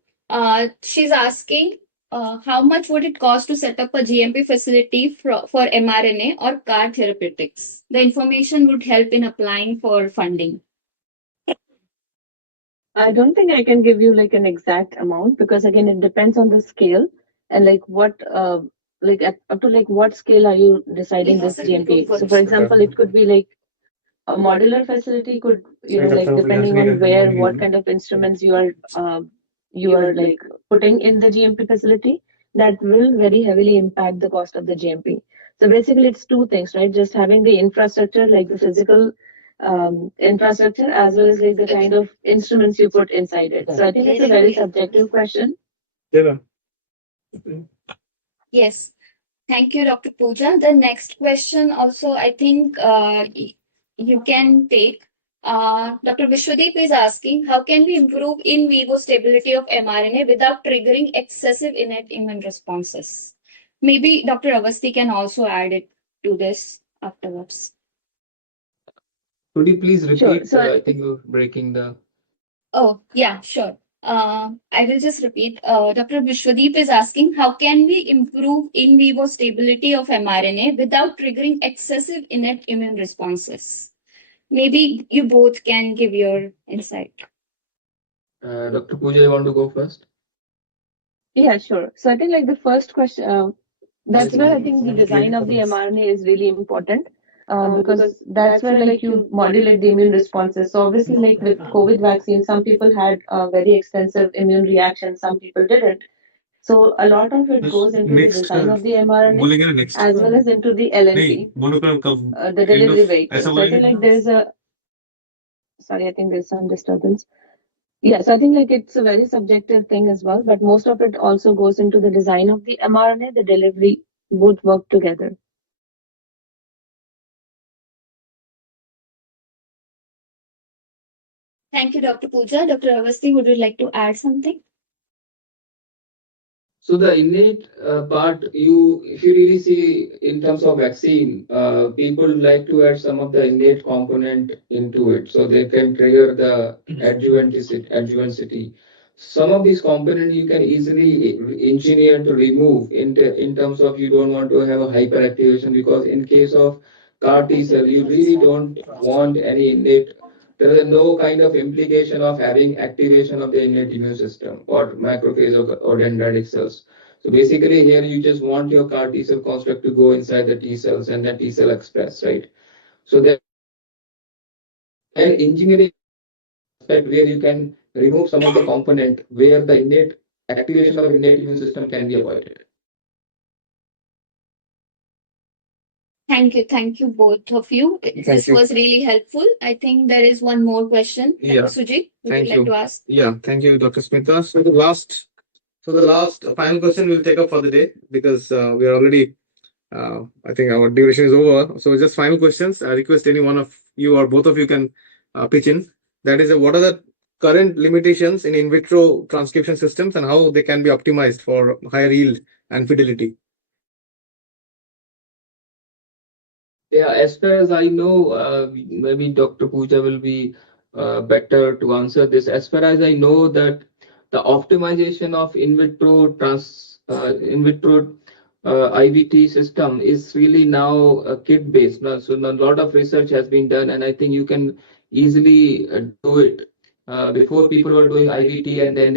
She's asking, how much would it cost to set up a GMP facility for mRNA or CAR therapeutics? The information would help in applying for funding. I don't think I can give you like an exact amount, because again it depends on the scale and like what up to like what scale are you deciding this GMP. So for example, it could be like a modular facility, could like depending on where, what kind of instruments you are like putting in the GMP facility, that will very heavily impact the cost of the GMP. So basically it's two things, right? Just having the infrastructure, like the physical infrastructure, as well as like the kind of instruments you put inside it. So I think it's a very subjective question. Yeah. Yes. Thank you, Dr. Pooja. The next question also, I think you can take. Dr. Vishwadeep is asking, how can we improve in vivo stability of mRNA without triggering excessive innate immune responses? Maybe Dr. Avasti can also add it to this afterwards. Could you please repeat? Sure. So I think you're breaking the. Oh, yeah, sure. I will just repeat. Dr. Vishwadeep is asking, how can we improve in vivo stability of mRNA without triggering excessive innate immune responses? Maybe you both can give your insight. Dr. Pooja, you want to go first? yeah, sure. So I think like the first question, that's where I think the design of the mRNA is really important. Because that's where like you modulate the immune responses. So obviously, like with COVID vaccine, some people had very extensive immune reactions, some people didn't. So a lot of it goes into the design of the mRNA as well as into the LNP, the delivery vehicle. So I think like there's a sorry, I think there's some disturbance. Yeah, so I think like it's a very subjective thing as well, but most of it also goes into the design of the mRNA, the delivery, both work together. Thank you, Dr. Pooja. Dr. Avasti, would you like to add something? So the innate part, if you really see in terms of vaccine, people like to add some of the innate component into it, so they can trigger the adjuvancy. Some of these components you can easily engineer to remove in terms of you don't want to have a hyperactivation, because in case of CAR T cell, you really don't want any innate. There is no kind of implication of having activation of the innate immune system or macrophage or dendritic cells. So basically here you just want your CAR T cell construct to go inside the T cells and then T cell express, right? So there engineering aspect where you can remove some of the component where the innate activation of innate immune system can be avoided. Thank you both of you. This was really helpful. I think there is one more question. Yeah. Dr. Sujit, would Thank you like you. to ask? Yeah, thank you, Dr. Smita. So the last final question we'll take up for the day, because we are already, I think our duration is over. So just final questions. I request any one of you or both of you can pitch in. That is, what are the current limitations in vitro transcription systems and how they can be optimized for higher yield and fidelity? Yeah, as far as I know, maybe Dr. Pooja will be better to answer this. As far as I know, that the optimization of in vitro IVT system is really now kit based. Now, so a lot of research has been done, and I think you can easily do it. Before, people were doing IVT, and then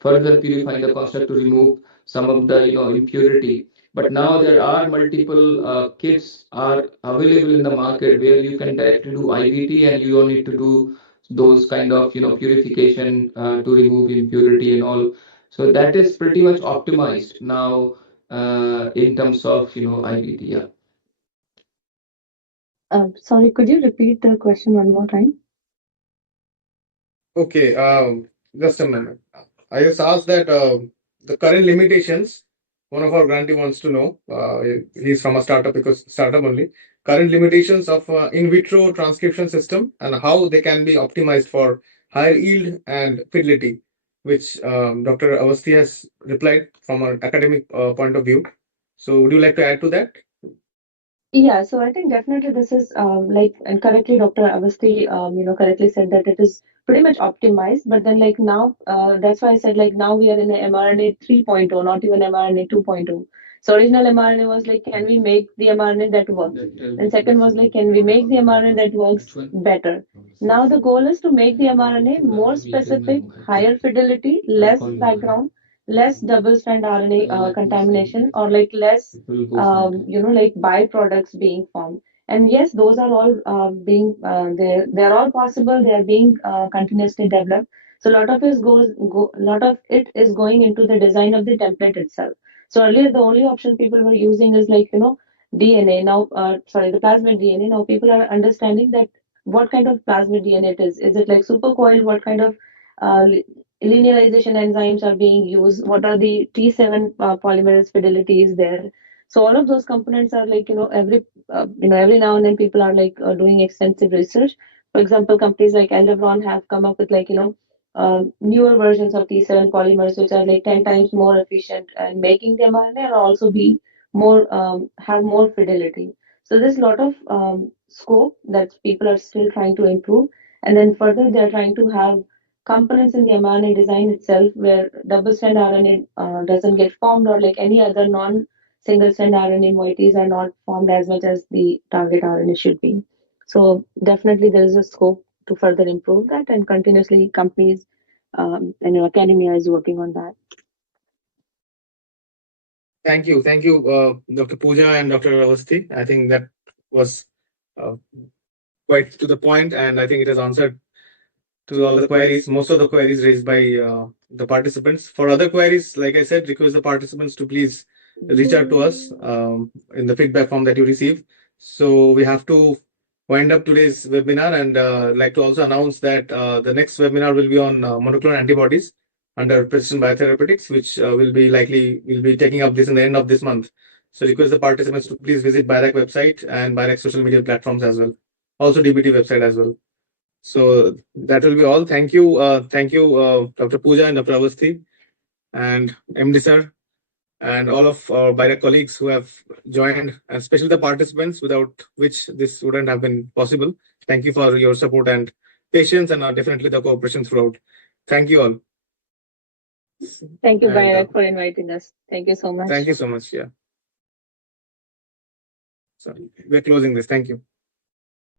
further purifying the construct to remove some of the impurity. But now there are multiple kits are available in the market where you can directly do IVT and you don't need to do those kind of purification to remove impurity and all. So that is pretty much optimized now in terms of IVT. Yeah. Sorry, could you repeat the question one more time? Okay, just a minute. I just asked that the current limitations. One of our grantee wants to know. He's from a startup, because startup only. Current limitations of in vitro transcription system and how they can be optimized for higher yield and fidelity, which Dr. Avasthi has replied from an academic point of view. So, would you like to add to that? Yeah, so I think definitely this is like, and correctly Dr. Avasthi correctly said that it is pretty much optimized, but then like now that's why I said like now we are in the mRNA 3.0, not even mRNA 2.0. So original mRNA was like, can we make the mRNA that works? And second was like, can we make the mRNA that works better? Now the goal is to make the mRNA more specific, higher fidelity, less background, less double-strand RNA contamination, or like less like byproducts being formed. And yes, those are all being they're all possible. They are being continuously developed. So a lot of lot of it is going into the design of the template itself. So earlier, the only option people were using is like DNA. Now, sorry, the plasmid DNA. Now people are understanding that what kind of plasmid DNA it is. Is it like supercoiled? What kind of uh, linearization enzymes are being used? What are the T7 polymerase fidelity is there? So all of those components are like every now and then people are like doing extensive research. For example, companies like Aldevron have come up with like newer versions of T7 polymers which are like 10 times more efficient and making the mRNA and also be more have more fidelity. So there's a lot of scope that people are still trying to improve, and then further they're trying to have components in the mRNA design itself where double-strand RNA doesn't get formed, or like any other non-single-strand RNA moieties are not formed as much as the target RNA should be. So definitely there is a scope to further improve that, and continuously companies and academia is working on that. Thank you, Dr. Pooja and Dr. Avasthi. I think that was uh, quite to the point, and I think it has answered to all the queries, most of the queries raised by the participants. For other queries, like I said, request the participants to please reach out to us in the feedback form that you receive. So we have to wind up today's webinar, and like to also announce that the next webinar will be on monoclonal antibodies under Precision Biotherapeutics, which we'll be taking up this in the end of this month. So request the participants to please visit BIRAC website and BIRAC social media platforms as well. Also DBT website as well. So that will be all. Thank you, Dr. Pooja and Dr. Avasthi and MD sir, and all of our BIRAC colleagues who have joined, and especially the participants without which this wouldn't have been possible. Thank you for your support and patience, and definitely the cooperation throughout. Thank you all. Thank you, And, BIRAC, for inviting us. Thank you so much. Thank you so much. Yeah. So we're closing this. Thank you.